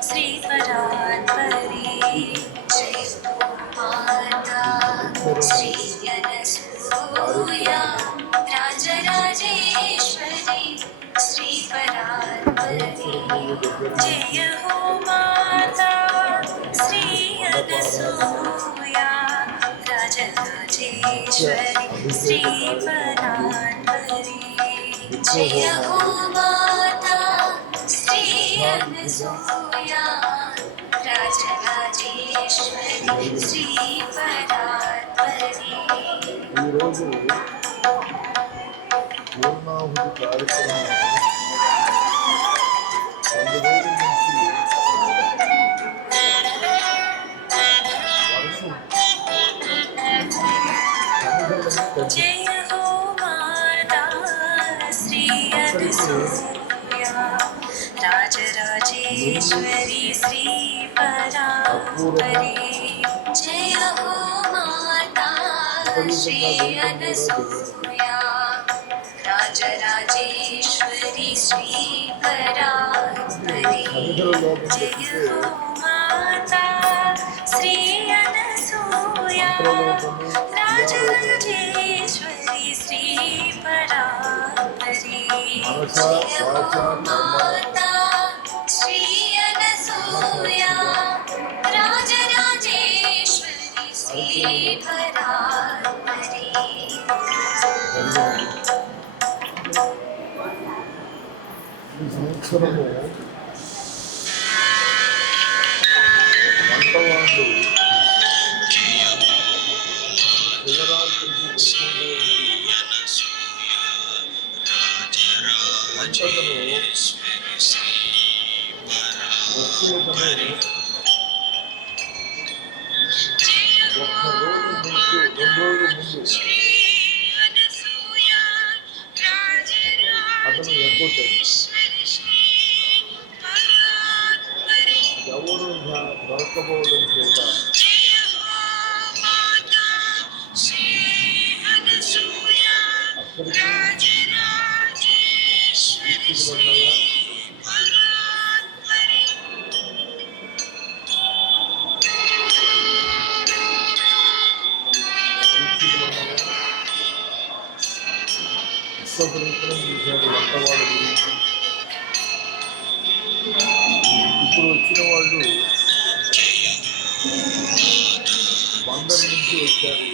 श्री परात्परी जय हो माता श्री अनसूया राजराजेश्वरी श्री परात्परी जय हो माता श्री अनसूया राजराजेश्वरी श्री परात्परी जय हो माता श्री अनसूया राजराजेश्वरी श्री परात्परी ఈరోజు పూర్ణాహుతి కార్యక్రమం 2 రోజుల నుంచి వర్షం जय हो माता श्री अनसूया राजराजेश्वरी श्री परात्परी जय हो माता श्री अनसूया राजराजेश्वरी श्री परात्परी जय हो माता श्री अनसूया राजराजेश्वरी श्री परात्परी जय हो माता श्री अनसूया राजराजेश्वरी సంవత్సరము వంటవాళ్ళు శివరాత్రికి వంటకను ఒక్క రోజు ముందు 2 రోజుల ముందు అతను ఎగ్గొట్టాడు. ఎవరు దొరకపోవడం చేత అక్కడికి విశ్వప్రయత్నం చేశాడు వంటవాళ్ళ గురించి. ఇప్పుడు వచ్చిన వాళ్ళు బందర్ నుంచి వచ్చారు.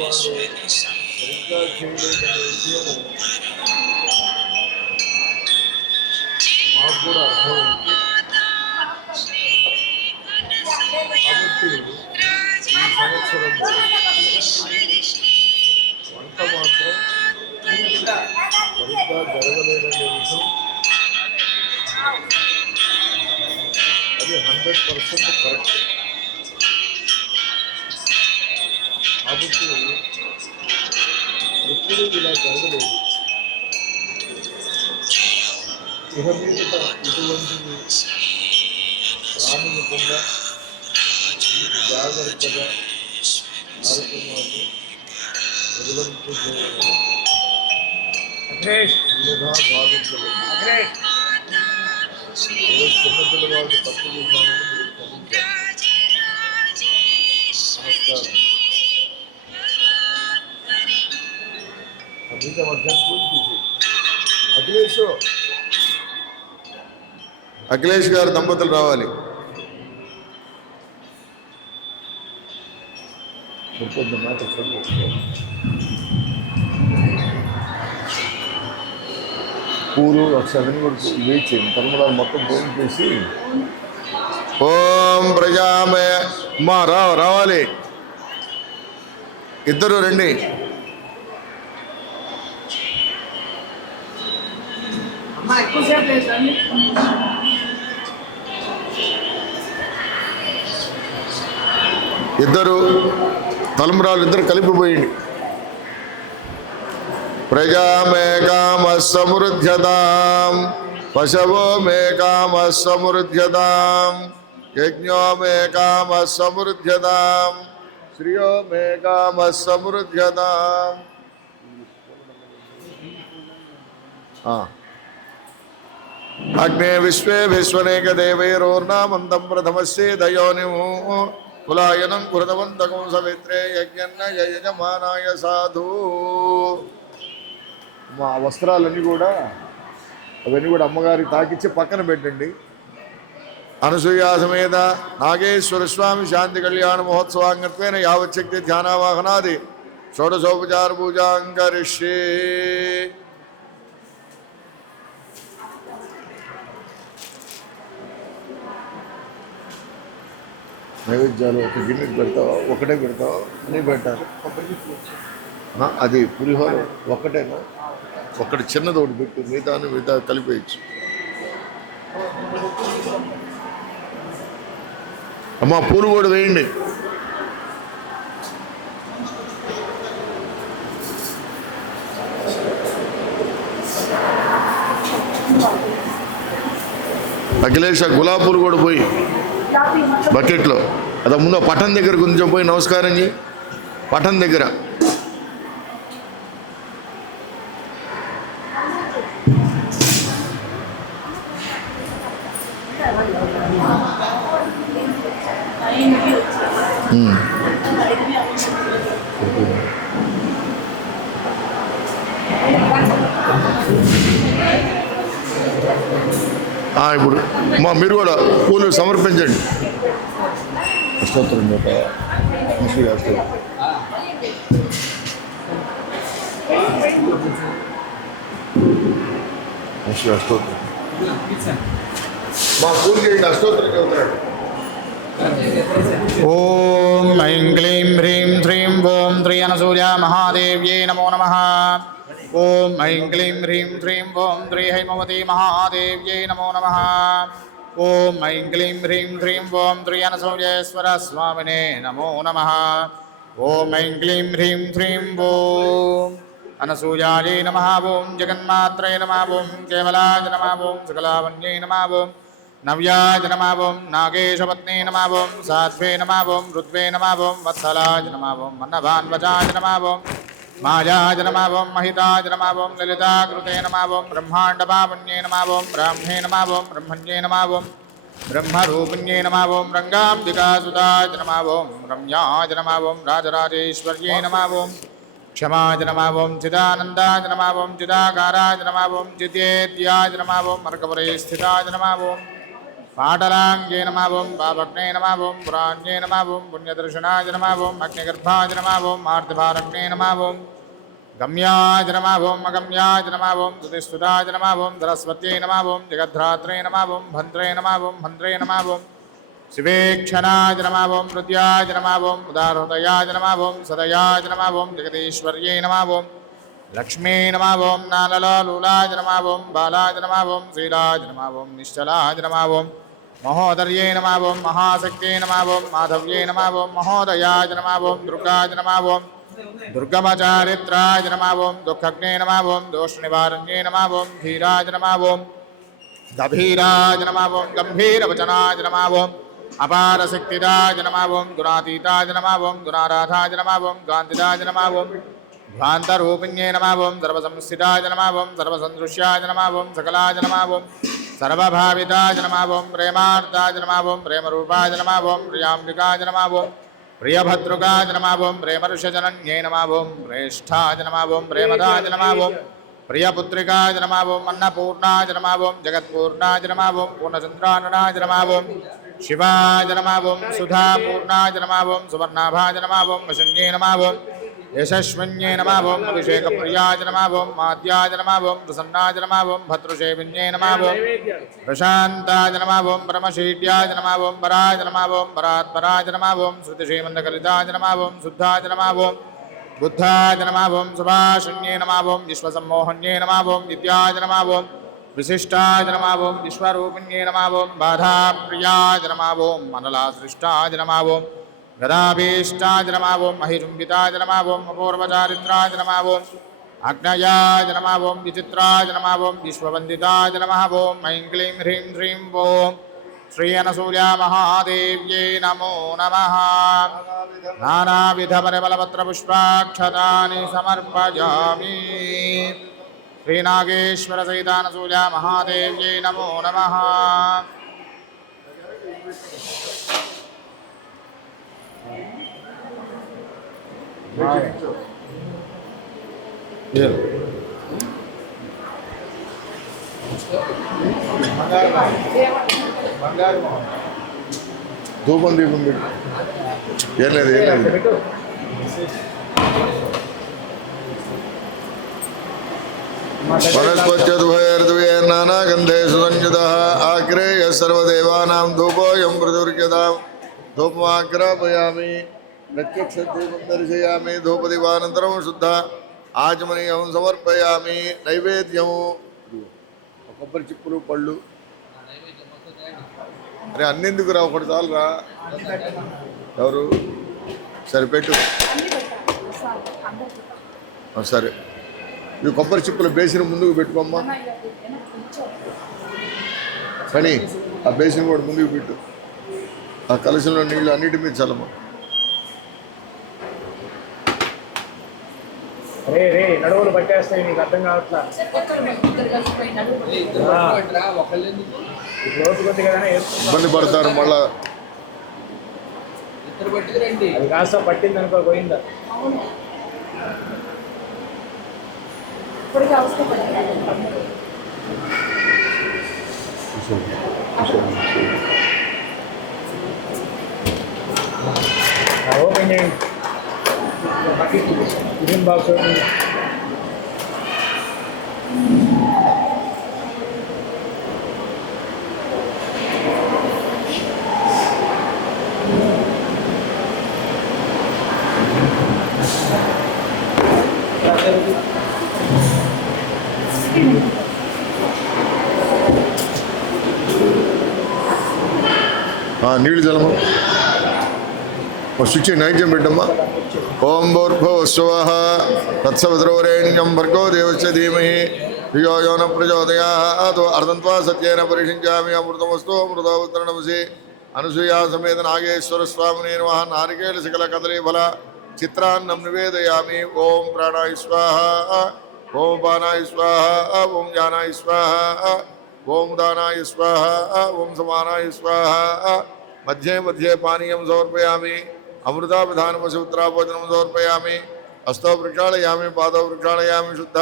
వాళ్ళు సరిగ్గా చేయలేదనే విషయం మాకు కూడా అర్థమైంది. కాబట్టి ఈ సంవత్సరం వంట మాత్రం సరిగ్గా జరగలేదనే విషయం అది 100% కరెక్ట్. కాబట్టి ఎప్పుడూ ఇలా జరగలేదు. ఇక మీద ఇటువంటివి రానివ్వకుండా జాగ్రత్తగా కార్యక్రమాలు నిర్వహించే అన్యథా భావించలేదు. ఏదో చిన్నపిల్లవాళ్ళు తప్పు చేశానని మీరు క్షమించారు. నమస్కారం. అభిత మధ్యాహ్నం పూజ చేసి అఖిలేష్ గారు దంపతులు రావాలి. మాట పూలు అక్షరం వరకు లేచి తలమడాలు మొత్తం భోజనం చేసి ఓం ప్రజామే మా రావాలి. ఇద్దరు రండి. ఇద్దరు తలంబరాలు ఇద్దరు కలిపిపోయింది. ప్రజా మే కామ సమృద్ధ్యతాం పశవో మే కామ సమృద్ధ్యతాం యజ్ఞో మే కామ సమృద్ధ్యతాం శ్రియో మే కామ సమృద్ధ్యతాం. అగ్నే విశ్వే విశ్వనేక దేవైరోర్నామంతం ప్రథమస్యే దయోని కులాయనం కృతవంతకం సవిత్రే యజ్ఞన్న యజమానాయ సాధు. మా వస్త్రాలన్నీ కూడా అవన్నీ కూడా అమ్మగారికి తాకిచ్చి పక్కన పెట్టండి. అనసూయ సమేత నాగేశ్వర స్వామి శాంతి కళ్యాణ మహోత్సవాంగత్వేన యావచ్చక్తి ధ్యానావాహనాది షోడశోపచార పూజాంకరిష్యే. నైవేద్యాలు ఒక గిన్నెకి పెడతావా, ఒకటే పెడతావా, అన్నీ పెట్టాలి. అది పులిహోర ఒక్కటేనా, ఒక్కటి చిన్నది ఒకటి పెట్టు, మిగతా కలిపేయచ్చు. అమ్మా పూలు కూడా వేయండి. అఖిలేష్ గులాబీ పూలు కూడా పోయి బకెట్లో అదే ముందు పట్టం దగ్గర కొంచెం పోయి నమస్కారం చేయి. పట్టం దగ్గర ఇప్పుడు మీరు కూడా పూలు సమర్పించండి. అష్టోత్తరం శ్రీ అష్టోత్తరం మా పూజ చేయండి అష్టోత్తరం చదువుతున్నాడు ఓం ఐం క్లీం హ్రీం శ్రీం ఓం శ్రీ అనసూయ మహాదేవ్యై నమో నమః. ఓం ఐం క్లీం హ్రీం శ్రీం ఓం శ్రీ హైమవతి మహాదేవ్యై నమో నమః. ఓం ఐం క్లీం హ్రీం శ్రీం ఓం శ్రీ అనసూయేశ్వర స్వామినే నమో నమః. ఓం ఐం క్లీం హ్రీం శ్రీం ఓం అనసూయాయై నమః. ఓం జగన్మాత్రే నమః. ఓం కేవలాయ నమః. ఓం సకలావన్యై నమః. ఓం నవ్యాయ నమః. ఓం నాగేశపత్నే నమః. ఓం సాధ్వే నమః. ఓం రుద్వే నమః. ఓం వత్సలాయ నమః. ఓం మన్నభాన్వచాయ నమః. ఓం మాయాయ నమః. ఓం మహితాయ నమః. ఓం లలితాకృతే నమః. ఓం బ్రహ్మాండపావన్యే నమః. ఓం బ్రాహ్మణే నమః. ఓం బ్రహ్మణ్యే నమః. ఓం బ్రహ్మరూపిణ్యే నమః. ఓం రంగాంబికాసుతాయ నమః. ఓం రమ్యాయ నమః. ఓం రాజరాజేశ్వర్యే నమః. ఓం క్షమాయ నమః. ఓం చిదానందాయ నమః. ఓం చిదాకారాయ నమః. ఓం చిదేత్యాయ నమః. ఓం మర్కపురే స్థితాయ నమః. ఓం పాటలాంగే నమః. ఓం పాపజ్ఞే నమః. ఓం పురాణ్యే నమః. ఓం పుణ్యదర్శనాయ నమః. ఓం అగ్నిగర్భాయ నమః. ఓం ఆర్తిభారజ్ఞే నమః. ఓం గమ్యాయ నమః. ఓం అగమ్యాయ నమః. ఓం స్తుతిస్తుతాయ నమః. ఓం సరస్వత్యై నమః. ఓం జగద్ధాత్రే నమః. ఓం భద్రే నమః. ఓం భద్రే నమః. ఓం శివేక్షణాయ నమః. ఓం హృదయాయ నమః. ఓం ఉదారహృదయాయ నమః. ఓం సదయాయ నమః. ఓం జగదీశ్వర్యై నమః. ఓం లక్ష్మీ నమః. ఓం నాలలాలూలాయ నమః. ఓం బాలాయ నమః. ఓం శ్రీలాయ నమః. ఓం నిశ్చలాయ నమః. ఓం మహోదర్యై నమః. ఓం మహాశక్త్యై నమః. ఓం మాధవ్యై నమః. ఓం మహోదయాయ నమః. ఓం దుర్గాయ నమః. ఓం దుర్గమచారిత్రాయ నమః. ఓం దుఃఖజ్ఞే నమః. ఓం దోషనివారణ్యే నమః. ఓం ధీరాయ నమః. ఓం గభీరాయ నమః. ఓం గంభీరవచనాయ నమః. ఓం అపారశక్తిదాయ నమః. ఓం గుణాతీతాయ నమః. ఓం గుణారాధాయ నమః. ఓం గాంధిదాయ నమః. ఓం ధ్వాంతరూపిణ్యే నమః. ఓం సర్వసంస్థితాయ నమః. ఓం సర్వసందృశ్యాయ నమః. ఓం సకలాయ నమః. ఓం సర్వభావితాయ నమః. ఓం ప్రేమార్తాయ నమః. ఓం ప్రేమరూపాయ నమః. ఓం ప్రియాంబికాయ నమః. ఓం ప్రియభద్రుకాయ నమః. ఓం ప్రేమఋషజనన్యే నమః. ఓం ప్రేష్ఠాయ నమః. ఓం ప్రేమదాయ నమః. ఓం ప్రియపుత్రికాయ నమః. ఓం అన్నపూర్ణాయ నమః. ఓం జగత్పూర్ణాయ నమః. ఓం పూర్ణచంద్రాననాయ నమః. ఓం శివాయ నమః. ఓం సుధాపూర్ణాయ నమః. ఓం సువర్ణాభాయ నమః. ఓం వశన్యే నమః. ఓం యశస్విన్యే నమః. ఓం అభిషేకప్రియాయ నమః. ఓం మాద్యాయ నమః. ఓం ప్రసన్నాయ నమః. ఓం భద్రసేవిన్యే నమః. ఓం ప్రశాంతాయ నమః. ఓం పరమశీట్యాయ నమః. ఓం పరాయ నమః. ఓం పరాత్పరాయ నమః. ఓం శృతిశ్రీమందకలితాయ నమః. ఓం శుద్ధాయ నమః. ఓం బుద్ధాయ నమః. ఓం సుభాషణ్యే నమః. ఓం విశ్వసమ్మోహన్యే నమః. ఓం విద్యాయ నమః. ఓం విశిష్టాయ నమః. ఓం విశ్వరూపిణ్యే నమః. ఓం బాధాప్రియాయ నమః. ఓం మనలాసృష్టాయ నమః. ఓం గదాభీష్టాయ నమః. ఓం మహిజుంబితాయ నమః. ఓం అపూర్వచారిత్రాయ నమః. ఓం అగ్నయాయ నమః. ఓం విచిత్రాయ నమః. ఓం విశ్వవందితాయ నమః. ఓం ఐం క్లీం హ్రీం శ్రీం ఓం శ్రీ అనసూయా మహాదేవ్యై నమో నమః. నానావిధపరిమళపత్రపుష్పాక్షతాని సమర్పయామి. శ్రీనాగేశ్వర సహితానసూయా మహాదేవ్యై నమో నమః. ధూపం దీపం పెట్టు. ఏం లేదు ఏం లేదు. వనస్పత్యుభయర్ద్వయర్నానాగంధే సుసంయుతః ఆగ్రేయ సర్వదేవానాం ధూపోయం ప్రచుర్యతాం. ధూపమాగ్రాపయామి. ప్రత్యక్షదీపం దర్శయామి. ధూపదీపానంతరం శుద్ధ ఆచమనీయం సమర్పయామి. నైవేద్యము కొబ్బరి చిప్పులు పళ్ళు. అరే అన్నెందుకు రా, ఒకటి చాలు రా. ఎవరు సరిపెట్టు. సరే, ఇవి కొబ్బరి చిప్పులు బేసిన్ ముందుకు పెట్టుకోమ్మా. కానీ ఆ బేసిన్ కూడా ముందుకు పెట్టు. ఆ కలశంలో నీళ్ళు అన్నిటి మీద చల్లమ్మా. నడువులు పట్టేస్తాయి, నీకు అర్థం కావట్లా. ఇబ్బంది పడతారు మళ్ళా. అది కాస్త పట్టింది అనుకో, పోయిందా. ఓపెన్ చేయండి. Tiffin box open. నీళ్ళు జలము స్విచ్ నైవేద్యం పెట్టమ్మా. ఓం భూర్భువస్సువః తత్సవితుర్వరేణ్యం భర్గో దేవస్య ధీమహి ధియో యో న ప్రచోదయాత్. అర్ధంత్వా సత్యేన పరిషించామి అమృతమస్తు అమృతోత్తరణమసి. అనసూయా సమేత నాగేశ్వర స్వామినే నమః. నారికేళ శకల కదలీ ఫల చిత్రాన్నం నివేదయామి. ఓం ప్రాణాయ స్వాహ, ఓం పానాయ స్వాహ, ఓం జానాయ స్వాహ, ఓం దానాయ స్వాహ, ఓం సమానాయ స్వాహ. మధ్యే మధ్యే పానీయం సమర్పయామి. అమృతాభిధానమసి ఉత్తరాభోజనం సమర్పయామి. హస్తో ప్రక్షాళయామి, పాదౌ ప్రక్షాళయామి, శుద్ధ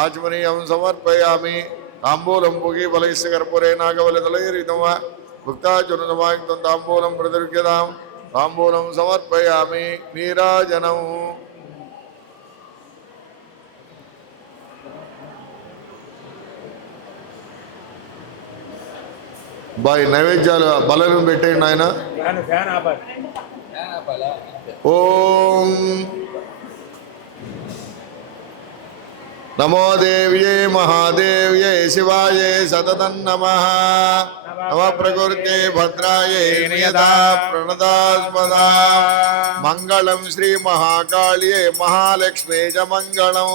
ఆచమనీయం సమర్పయామి. తాంబూలం పుగి ఫలైస్య కర్పూరే నాగవలితలైరితం భుక్తాచునసమాయుక్తం తాంబూలం ప్రతిరుక్యతాం. తాంబూలం సమర్పయామి. నీరాజనం. బాయ్ నైవేద్యాలు బలం పెట్టేయండి ఆయన. ఓం నమో దేవ్యే మహాదేవ్యే శివాయే సతతం నమః. నమ ప్రకృతే భద్రాయే నియతా ప్రణదాస్పదా. మంగళం శ్రీ మహాకాళ్యే మహాలక్ష్మే చ మంగళం.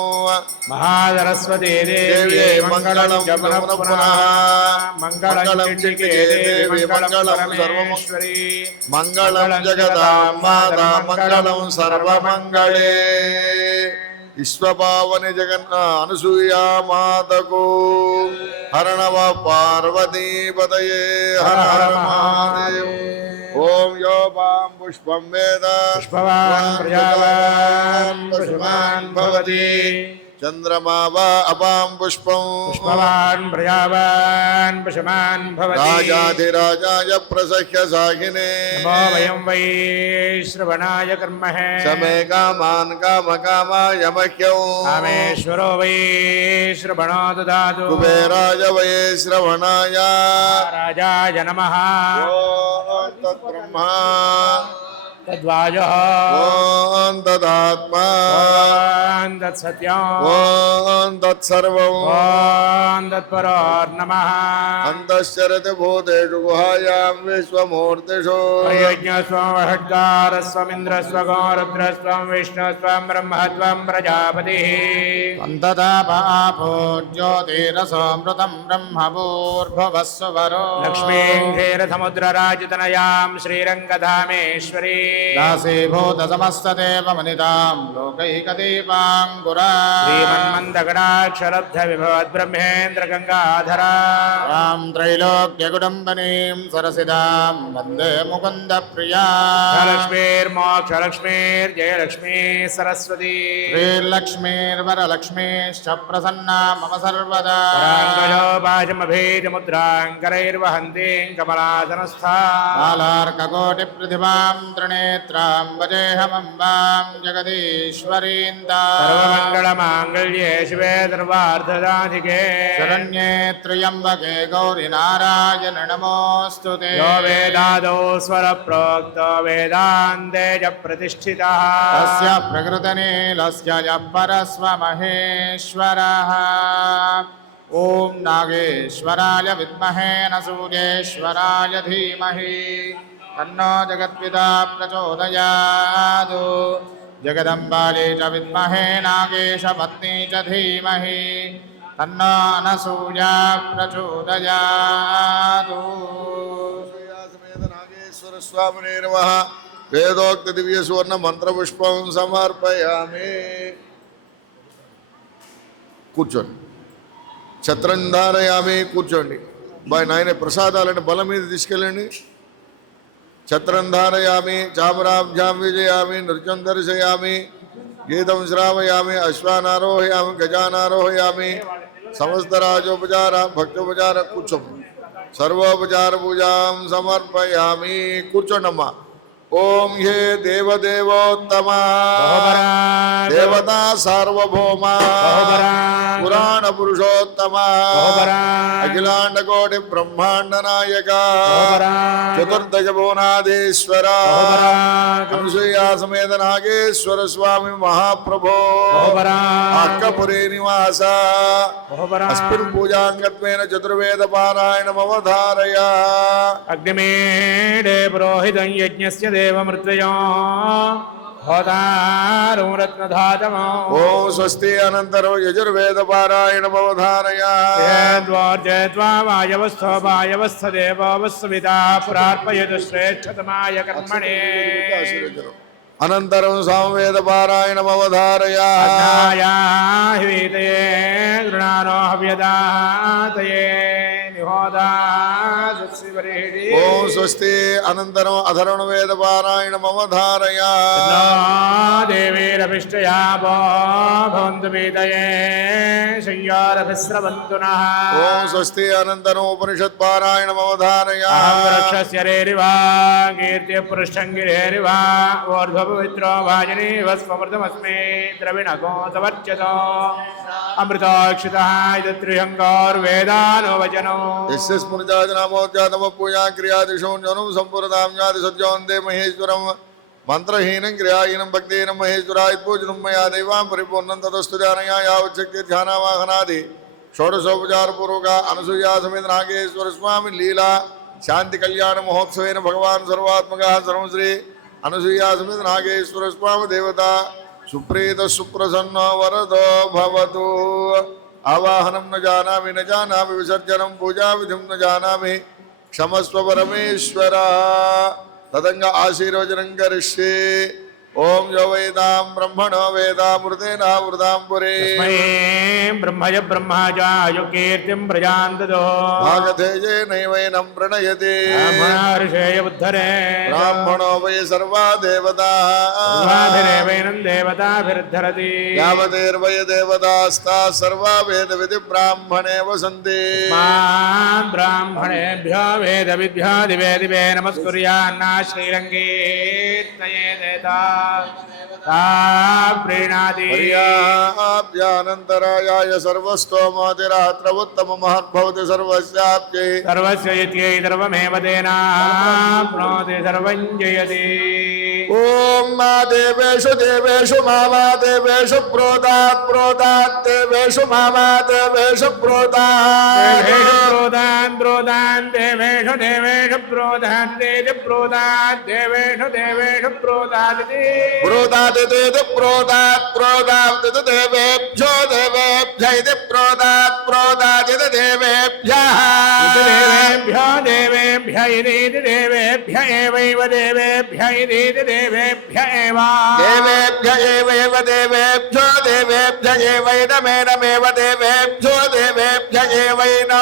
మహాసరస్వతీ దేవ్యే మంగళం పునః. మంగళం చండికే దేవి మంగళం సర్వమేశ్వరీ. మంగళం జగదాం మాతా మంగళం సర్వమంగళే. విశ్వపావని జగన్న అనసూయా మాతకు హరణవ పార్వతీపతయే హర హర మహాదేవ్. ఓం యో పాం పుష్పం వేద పుష్పవాన్ ప్రజావాన్ పశుమాన్ భవతి. చంద్రమా వా అపాం పుష్పం పుష్పవాన్ ప్రజావాన్ పశుమాన్ భవతి. రాజాధిరాజాయ ప్రసహ్య సాహినే. నమో వయం వై శ్రవణాయ కర్మహే. సమే కామాన్ కామకామాయ మహ్యం. కామేశ్వరో వై శ్రవణో దదాతు. కుబేరాయ వై శ్రవణాయ. రాజాయ నమః. ఓం తద్బ్రహ్మా తద్వాజః. ఓం తదాత్మా. ఓం తత్సత్యం. ఓం తత్సర్వం. ఓం తత్పరోర్నమః. అంతశ్చరతి భూతేషు గుహాయాం విశ్వమూర్తిషు. ప్రయజ్ఞస్వం వషడ్కారస్వమింద్రస్వగో రుద్రస్వం విష్ణుస్వం బ్రహ్మత్వం ప్రజాపతిః. వందతాపాపో జ్యోతిరసోమృతం బ్రహ్మభూర్భువస్సువరో. లక్ష్మీం క్షీరసముద్రరాజితనయాం శ్రీరంగధామేశ్వరీ. దాసీభూతసమస్తదేవమనితాం లోకైకదీపాంకురా. శ్రీమన్మందగడాక్షరబ్ధవిభవద్బ్రహ్మేంద్రగంగాధరా. రాం త్రైలోక్యకుటుంబనీం సరసిదాం వందే ముకుందప్రియా. లక్ష్మీర్మోక్షలక్ష్మీర్జయలక్ష్మీ సరస్వతీ. శ్రీర్లక్ష్మీర్వరలక్ష్మీశ్చ ప్రసన్నా మమ సర్వదా. పరాంగజోపాశమభేజముద్రాంకరైర్వహంతీం కమలాసనస్థా. బాలార్కకోటిప్రతిభాం త్రినేత్రాం వజేహమంబాం జగదీశ్వరీందా. సర్వమంగళమాంగళ్యే శివే సర్వార్థదాధికే. శరణ్యే త్ర్యంబకే గౌరి నారాయణ నమోऽस्तुते. యో వేదాదో స్వర ప్రోక్తో వేదాంతే చ ప్రతిష్ఠితః. తస్య ప్రకృతనీలస్య యః పరస్వమహేశ్వరः. ఓం నాగేశ్వరాయ విద్మహే నసూర్యేశ్వరాయ ధీమహి తన్నో జగత్పితా ప్రచోదయాత్. జగదంబాళే చ విద్మహే నాగేశపత్నీ చ ధీమహి తన్నో అనసూయా ప్రచోదయాత్. సమేత నాగేశ్వర స్వామినే నమః. వేదోక్త దివ్య సువర్ణ మంత్ర పుష్పం సమర్పయామి. కూర్చోండి. ఛత్రం ధారయామి. కూర్చోండి. బాయ్ నాయన ప్రసాదాలంటే బలం మీద తీసుకెళ్ళండి. ఛత్రం ధారయామి. చామరాభ్యాం విజయామి. నృత్యం దర్శయామి. గీతం శ్రావయామి. అశ్వానారోహయామి. గజానారోహయామి. సమస్త రాజోపచార భక్తోపచార. కూర్చోండి. సర్వోపచార పూజాం సమర్పయామి. కూర్చోండి అమ్మా. ఓం హే దేవదేవోత్తమ బహుపరాగ్ దేవతా సార్వభౌమ బహుపరాగ్ పురాణ పురుషోత్తమ బహుపరాగ్ అఖిలాండ కోటి బ్రహ్మాండ నాయక బహుపరాగ్ చతుర్దశ భువనాధీశ్వర బహుపరాగ్ అనసూయా సమేత నాగేశ్వర స్వామి మహాప్రభో బహుపరాగ్ అక్కపురి నివాస బహుపరాగ్ అస్మిన్ పూజాంగత్వేన చతుర్వేద పారాయణమవధారయ అగ్నిమేడే పురోహితం యజ్ఞస్య దేవమృత్యయో హోతారం రత్నధాతమో ఓం స్వస్తి అనంతరం యజుర్వేద పారాయణమవధారయ ఏద్వార్జేద్వా వాయవస్థో వాయవస్థ దేవోవస్వితా పురార్పయతు శ్రేష్ఠతమాయ కర్మణే అనంతరం సామవేద పారాయణమవధారయ హీతయే గృణానో హవ్యదాతయే నిహోదాశివరేడి ఓం స్వస్తి అనంతరం అధర్వణ వేద పారాయణమవధారయ దేవీరభిష్టయా భవంతు పీతయే సంయారభిస్రవంతు నః ఓం స్వస్తి అనంతరం ఉపనిషత్ పారాయణమవధారయ వృక్షస్య రేరివా కీర్తి పృష్టంగిరేరివా ఊర్ధ్వపవిత్రో వాజనీవ స్వమృతమస్మి ద్రవిణకో సవర్చతో అమృతాక్షితః ఇది త్రిహంగార్వేదానో వచనో యస్య స్మృతిజాతనామోద్యాతమ పూజా క్రియాదిశూన్యోనం సంపూర్ణతాం జ్ఞాతి సత్యవందే మహేశ్వరం మంత్రహీనం క్రియాహీనం భక్తిహీనం మహేశ్వరాయ పూజితం మయా దైవాం పరిపూర్ణం తదస్తు జానయా యావచ్చక్తి ధ్యానవాహనాది షోడశోపచారపూర్వక అనసూయా సమేత నాగేశ్వర స్వామి లీలా శాంతి కళ్యాణ మహోత్సవేన భగవాన్ సర్వాత్మక సర్వం శ్రీ అనసూయా సమేత నాగేశ్వర స్వామి దేవత సుప్రీత సుప్రసన్న వరదో భవతు ఆవాహనం న జానామి విసర్జనం పూజా విధిం న జానామి క్షమస్వ పరమేశ్వర తదంగా ఆశీర్వచనం కరిష్యే ఓం యో వేదాం బ్రహ్మణో వేదామృతేన వృతాం పురే బ్రహ్మయ బ్రహ్మజాయు కీర్తిం ప్రజాంతదో భాగతేజేనైవైనం ప్రణయతే మహర్షేయ ఉద్ధరే బ్రాహ్మణో వై సర్వా దేవతా సర్వాభిరేవైనం దేవతాభిర్ధరతి యావదేర్వయ దేవతాస్తా సర్వా వేద విధి బ్రాహ్మణే వసంతి మాన్ బ్రాహ్మణేభ్యో వేద విభ్యో దివే దివే నమస్కుర్యాన్నా శ్రీరంగీర్తయేదేతా ప్రీణాది పర్యాభ్యానంతరాయాయ సర్వస్తోమోతిరాత్ర ఉత్తమ మహద్భవతి సర్వస్యాప్యై సర్వస్య ఇత్యై సర్వమేవ తేనాప్నోతి సర్వం జయతి ఓం మా దేవేషు దేవేషు మామా దేవేషు ప్రోదాత్ ప్రోదాత్ దేవేషు మామా దేవేషు ప్రోదాత్ ప్రోదాన్ ప్రోదాన్ దేవేషు దేవేషు ప్రోదాన్ దేది ప్రోదాన్ దేవేషు దేవేషు ప్రోదాది ప్రోదాదితి ప్రోదాత్ ప్రోదాత్ దేవేభ్యో దేవేభ్యైతి ప్రోదాత్ ప్రోదాదితి దేవేభ్యః దేవేభ్యో దేవేభ్య ఇదేతి దేవేభ్య ఏవైవ దేవేభ్య ఇదేతి దేవేభ్య ఏవ దేవేభ్య ఏవైవ దేవేభ్యో దేవేభ్య ఏవైనమేనమేవ దేవేభ్యో దేవేభ్య ఏవైనో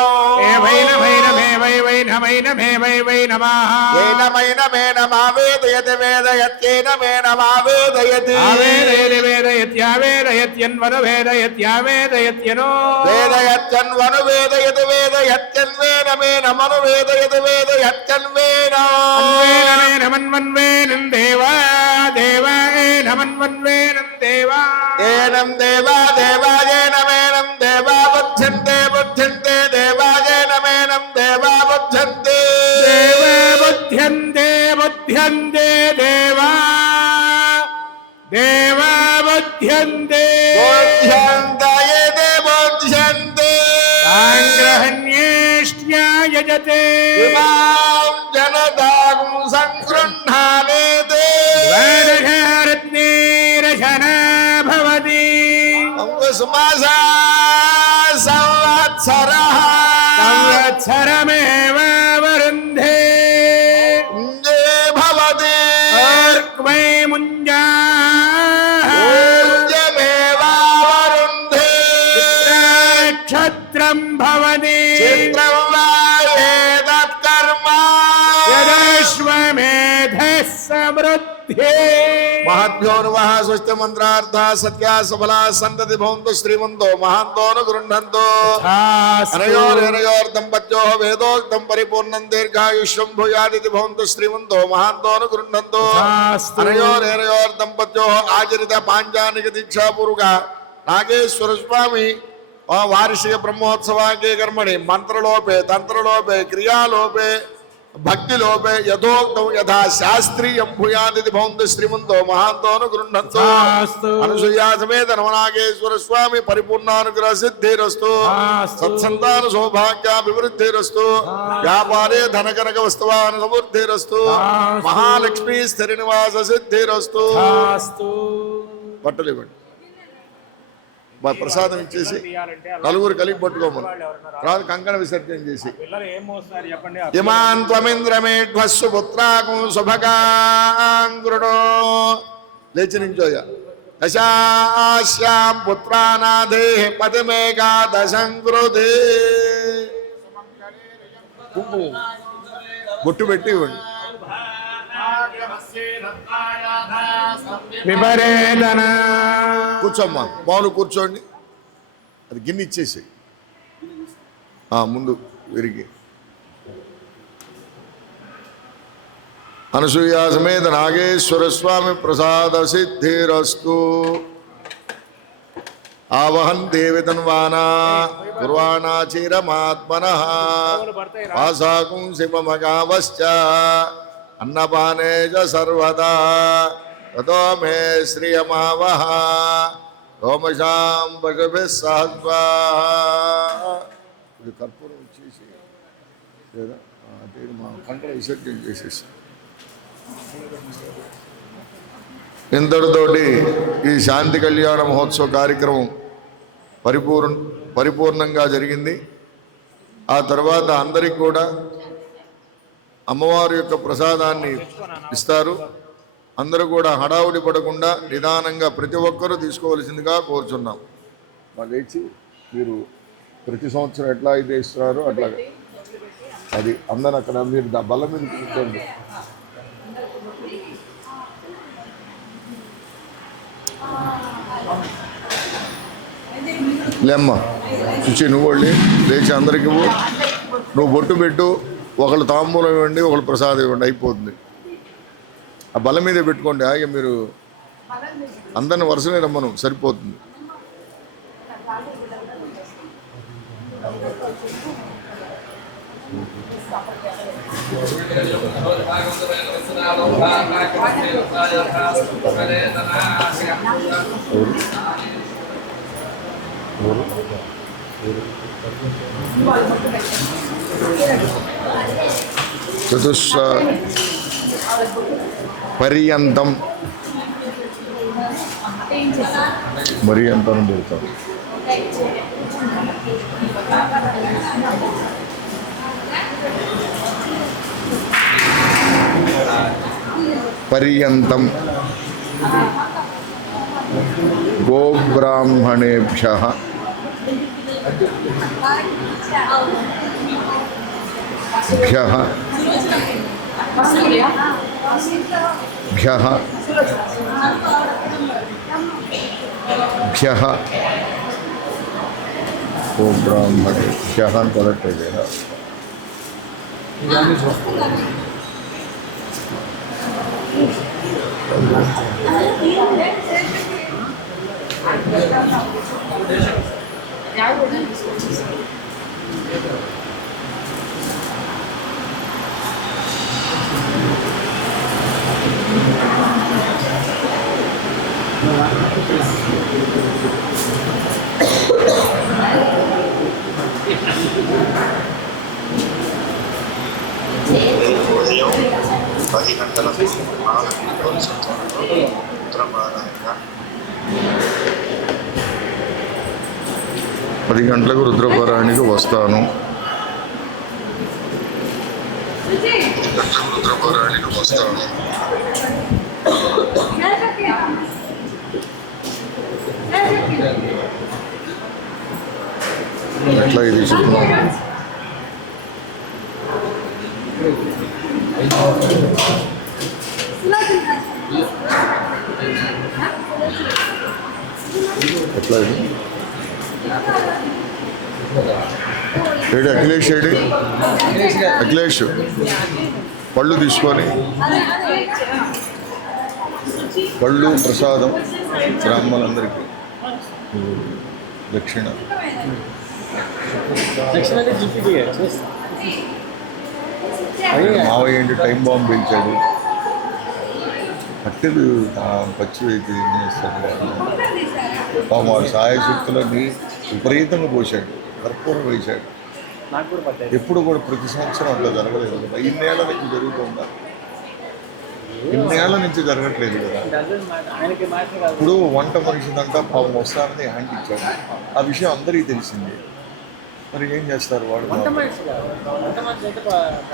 ఏవైనమైనమేవైవైనమైనమేవైవై నమః ఏనమైనమేనమావేదయతి వేదయత్యేనమేనమావేదయతి ఆవేదయతి వేదయత్యావేదయత్యన్వను వేదయత్యావేదయత్యనో వేదయత్యన్వను వేదయతి వేదయత్యన్వేనమేనమను వేదయతి వేదయత్యన్వేనో అన్వేనమేనమన్వన్వేనం దేవా దేవాయేనమన్వన్వేనం దేవా ఏనం దేవా దేవాయేనమేనం దేవా బుద్ధ్యంతే బుద్ధ్యంతే దేవాయేనమేనం దేవా బుద్ధ్యంతే దేవా బుద్ధ్యంతే బుద్ధ్యంతే దేవా దేవా బుద్ధ్యంతే బుద్ధ్యంతయతే బుద్ధ్యంతే సాంగ్రహణ్యేష్ట్యాయజతే ఇమాం జనతాం సంగృహ్ణానేతే ద్వాదశరత్నేరశనా భవతి సుమాసా సంవత్సరః సంవత్సరమేవ వరుంధే ముంజే భవతి వై ముంజా ఊర్జమేవావరుంధే నక్షత్రం భవతి చిత్రం వా ఏతత్కర్మ యదశ్వమేధः సమృద్ధ్యే महद्भ्यो नमः स्वस्ति मंत्रार्था सत्या सफला संतति भवन्तु श्रीमन्तो महान्तो न गृह्णन्तु अनयोर दंपत्यो वेदोक्तं परिपूर्णं दीर्घायुष्यं भूयादिति भवन्तु श्रीमन्तो महान्तो न गृह्णन्तु अनयोर दंपत्यो आचरित पांचानिक दीक्षा पूर्वक नागेश्वर स्वामी वार्षिक ब्रह्मोत्सव के कर्मणि मंत्रलोपे तंत्रलोपे क्रियालोपे भक्ति लोपे यथोक्तं यथा शास्त्रीय भूयादिति भवन्तु श्रीमन्तो महान्तो न गृह्णन्तु अनुसूया समेत नवनागेश्वर स्वामी परिपूर्णानुग्रह सिद्धिरस्तु सत्संतान सौभाग्याभिवृद्धिरस्तु व्यापारे धनकनक वस्तुवान समृद्धिरस्तु महालक्ष्मी स्थिर निवास सिद्धिरस्तु बट्टలు ఇవ్వండి ప్రసాదం ఇచ్చేసి నలుగురు కలిపి పట్టుకోమని తర్వాత కంకణ విసర్జన చేసి ఇమాన్ త్వమింద్రమేఢ్వస్సు పుత్రాకు శుభకాంగురుడో లేచి నించోయ దశాశ్యాం పుత్రానాదే పదమేగా దశంకృతే బొట్టు పెట్టి ఇవ్వండి విపరేదన కూర్చోమ్మా మామూలు కూర్చోండి అది గిన్నె ఇచ్చేసి ముందు విరిగి అనసూయ సమేత నాగేశ్వర స్వామి ప్రసాద సిద్ధిరస్తు ఆవహన్ దేవి తన్వానా కుర్వాణా చిరమాత్మనః వాసాకుం శివమగావశ్చ అన్నపానే చ సర్వదా తతో మే శ్రియమావహ రోమశాం పశుభిः సహ స్వాహా. ఇది కర్పూరం ఇచ్చేసి లేదా అదే మా కంకణ విసర్జన చేసేసి ఇంతటితోటి ఈ శాంతి కళ్యాణ మహోత్సవ కార్యక్రమం పరిపూర్ణంగా జరిగింది. ఆ తర్వాత అందరికి కూడా అమ్మవారి యొక్క ప్రసాదాన్ని ఇస్తారు. అందరూ కూడా హడావుడి పడకుండా నిదానంగా ప్రతి ఒక్కరూ తీసుకోవలసిందిగా కోరుచున్నాం. వాళ్ళు లేచి మీరు ప్రతి సంవత్సరం ఎట్లా అయితే ఇస్తున్నారో అట్లాగా అది అందరూ అక్కడ మీరు బల్ల మీద కూర్చోండి. లేమ్మా చూచి నువ్వు లేచి అందరికి నువ్వు బొట్టు పెట్టు, ఒకళ్ళు తాంబూలం ఇవ్వండి, ఒకళ్ళు ప్రసాదం ఇవ్వండి, అయిపోతుంది. ఆ బల్ల మీద పెట్టుకోండి. ఇక మీరు అందరిని వరుసనే రమ్మను, సరిపోతుంది. చతుస్స పర్యంతం పర్యంతం పెడతాం. పర్యంతం గోబ్రాహ్మణేభ్యః భ్యః భ్యః భ్యః గోబ్రాహ్మణేభ్యః అని కరెక్ట్. పది గంటలకు ఉత్తరపారాయణ 10 గంటలకు రుద్రపారాయణకి వస్తాను. ఎట్లా ఇది చెప్తున్నాను. ఎట్లా ఇది ఏడు అఖిలేష్ ఏడి అఖిలేష్ పళ్ళు తీసుకొని పళ్ళు ప్రసాదం బ్రాహ్మణులందరికీ దక్షిణ మావయ్య ఏంటి టైం బాంబు పిలిచాడు కట్టెలు పచ్చి అయితే ఏం చేస్తాడు వాడు సాయశక్తులని విపరీతంగా పోశాడు కర్పూరం వేశాడు ఎప్పుడు కూడా ప్రతి సంవత్సరం అట్లా జరగలేదు కదా ఇన్నేళ్ల నుంచి జరుగుతుందా ఇన్నేళ్ల నుంచి జరగట్లేదు కదా ఇప్పుడు వంట మనిషిదంతా పాపం వస్తారని హ్యాండ్ ఇచ్చాడు ఆ విషయం అందరికీ తెలిసింది మరి ఏం చేస్తారు వాడు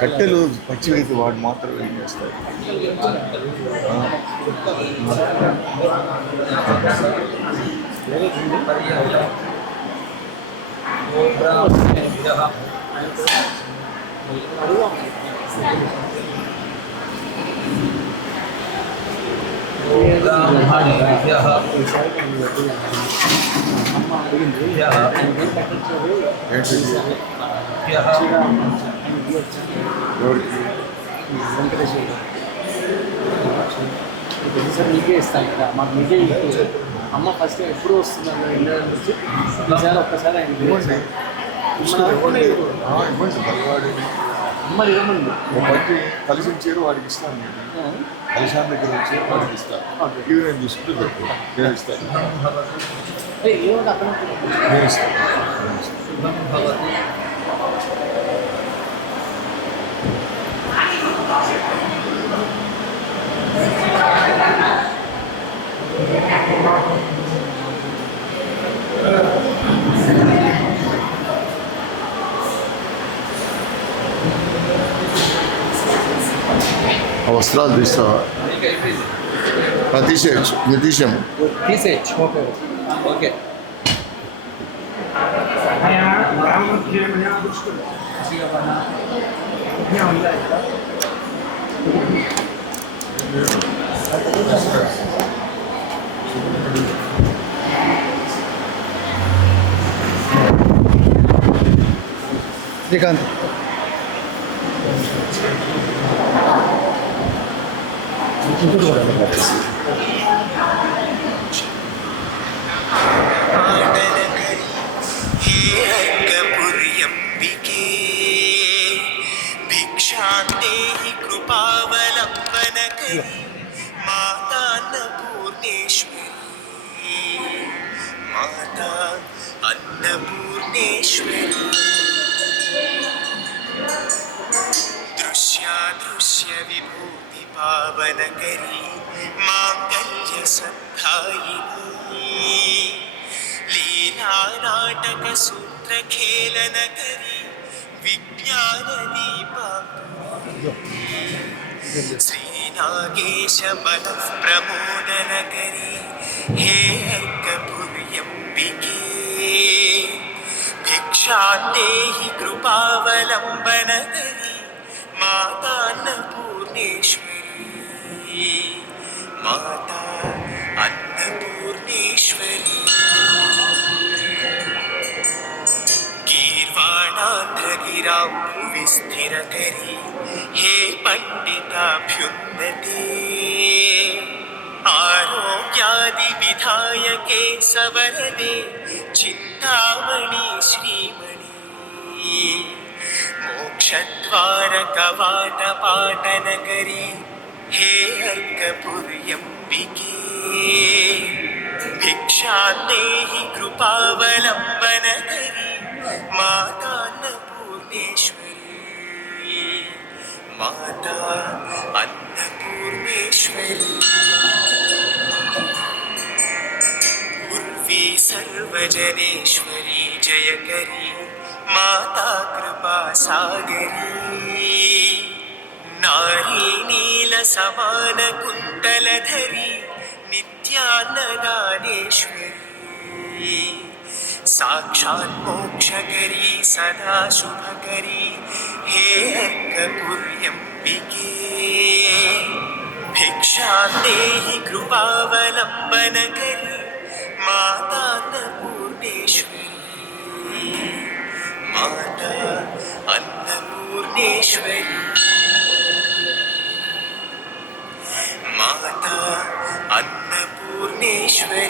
కట్టెలు పచ్చి అయితే వాడు మాత్రం ఏం చేస్తారు సార్ మీకే ఇస్తాను కదా మాకు మీకే అమ్మ ఫస్ట్ ఎప్పుడు వస్తున్నాను ఇండియా నుంచి ఈసారి ఒక్కసారి ఆయన ఇవ్వండి అమ్మ ఇవ్వమండి మంచి కలిసి చీర వాడికి ఇస్తాను నేను కలిసాన్ దగ్గర వచ్చి వాడికి ఇస్తాను ఇవి నేను చూసుకుంటూ పెట్టు నేను ఇస్తాను ఏమంటే అక్కడ నేను ఇస్తాను ఆ వస్త్రాలు తీస్తావా తీసేయచ్చు మీరు తీసాము తీసేయచ్చు ఓకే ఓకే శ్రీకాంత్ भिक्षान्देहि कृपावलम्बनकरी मातान्नपूर्णेश्वरी माता अन्नपूर्णेश्वरी दृश्यादृश्य विभूति पावनकरी माङ्गल्यसन्धायिनी लीला नाटक सूत्र खेलनकरी विज्ञानदीपाङ्कुरी श्रीनागेश मनः प्रमोदनकरी हे अर्कपुर्यम्बिके भिक्षान्देहि कृपावलम्बनकरी मातान्नपूर्णेश्वरी माता अन्नपूर्णेश्वरी गीर्वाणान्ध्रगिरां विस्थिरकरी हे पण्डिताभ्युन्नते आरोग्यादिविधायके सवरदे चिन्तामणि श्रीमणि मोक्षद्वारकवाटपाटनकरी हे अर्कपुर्यम्बिके भिक्षान्देहि कृपावलम्बनकरी मातान्नपूर्णेश्वरी माता अन्नपूर्णेश्वरी उर्वी सर्वजनेश्वरी जयकरी माता कृपासागरी नारी नीलसमानकुन्तलधरी नित्यान्नदानेश्वरी साक्षात् मोक्षकरी सदा शुभकरी हे अर्कपुर्यम्बिके भिक्षान्देहि कृपावलम्बनकरी मातान्नपूर्णेश्वरी माता अन्नपूर्णेश्वरी माता अन्नपूर्णेश्वरी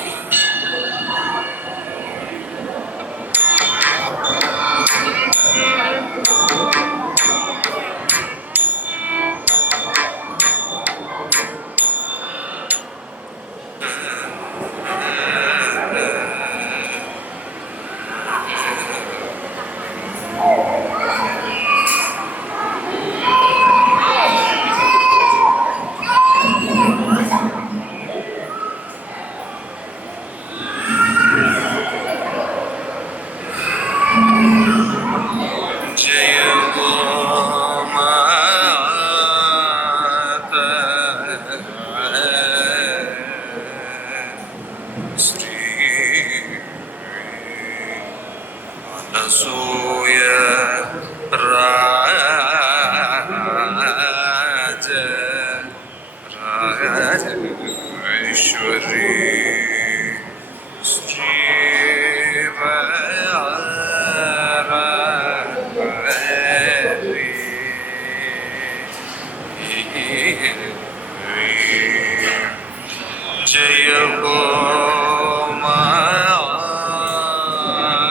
जय गो माता श्री अनसूय राजेश्वरी जय हो माता श्री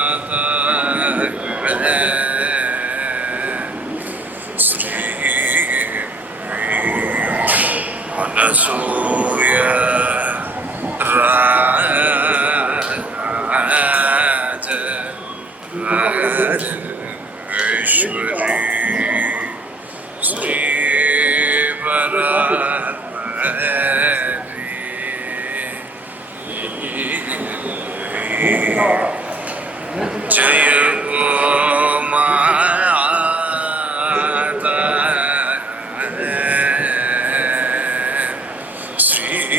अनसूय राजेश्वरी श्री जय गो माता श्री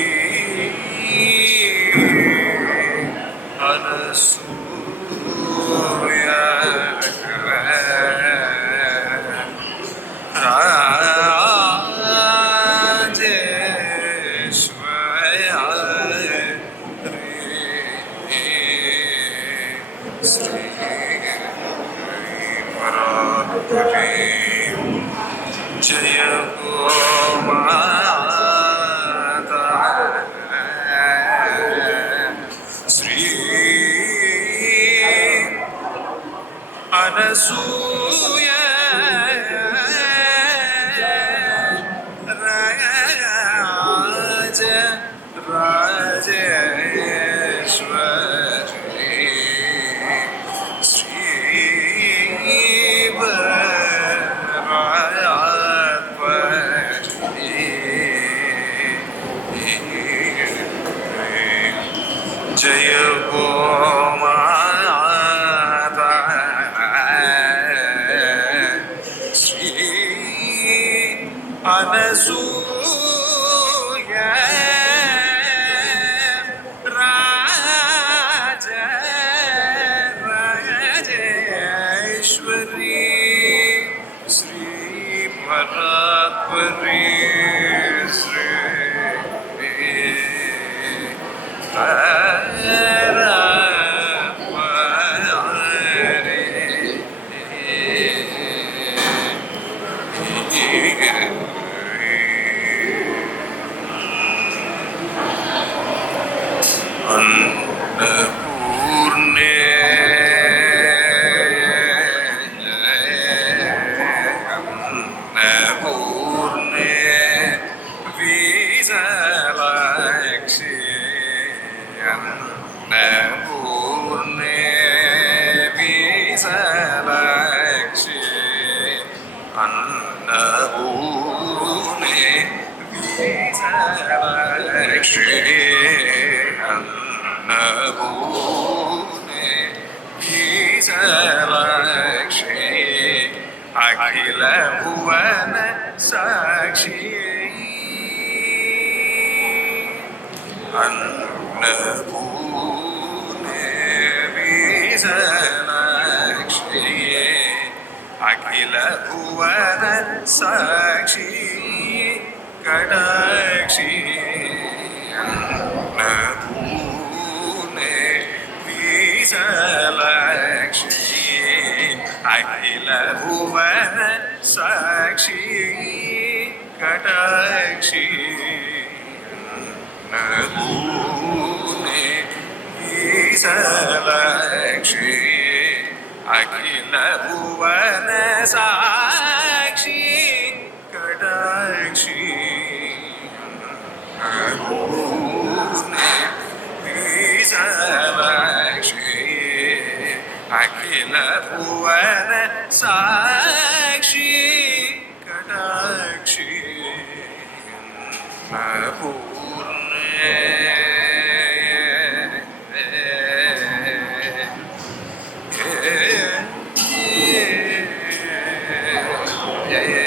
अनसूय जय गो माता श्री अनसूय राजेश्वरी जय गो माता श्री अनसूय राजेश्वरी श्री भरतपुरी अन्नपूर्णे अन्नपूर्णे बीजलक्ष्मी अन्नपूर्णे बीजलक्ष्मी अन्नपूर्णे बीजलक्ष्मी अन्नपूर्णे बीजलक्ष्मी अखिल भुवन साक्षी अन्नपूर्णे बीजलक्ष्मी अखिल भुवन साक्षी कटाक्षी अन्नपूर्णे बीजलक्ष्मी అఖిల భువన సాక్షి కటాక్షి నూనే ఈశలక్షి అఖిల భువన సాక్షి కటాక్షి నూనే ఈశలక్షి అఖిల భువన సాక్షి కటాక్షి పూర్ణే yeah.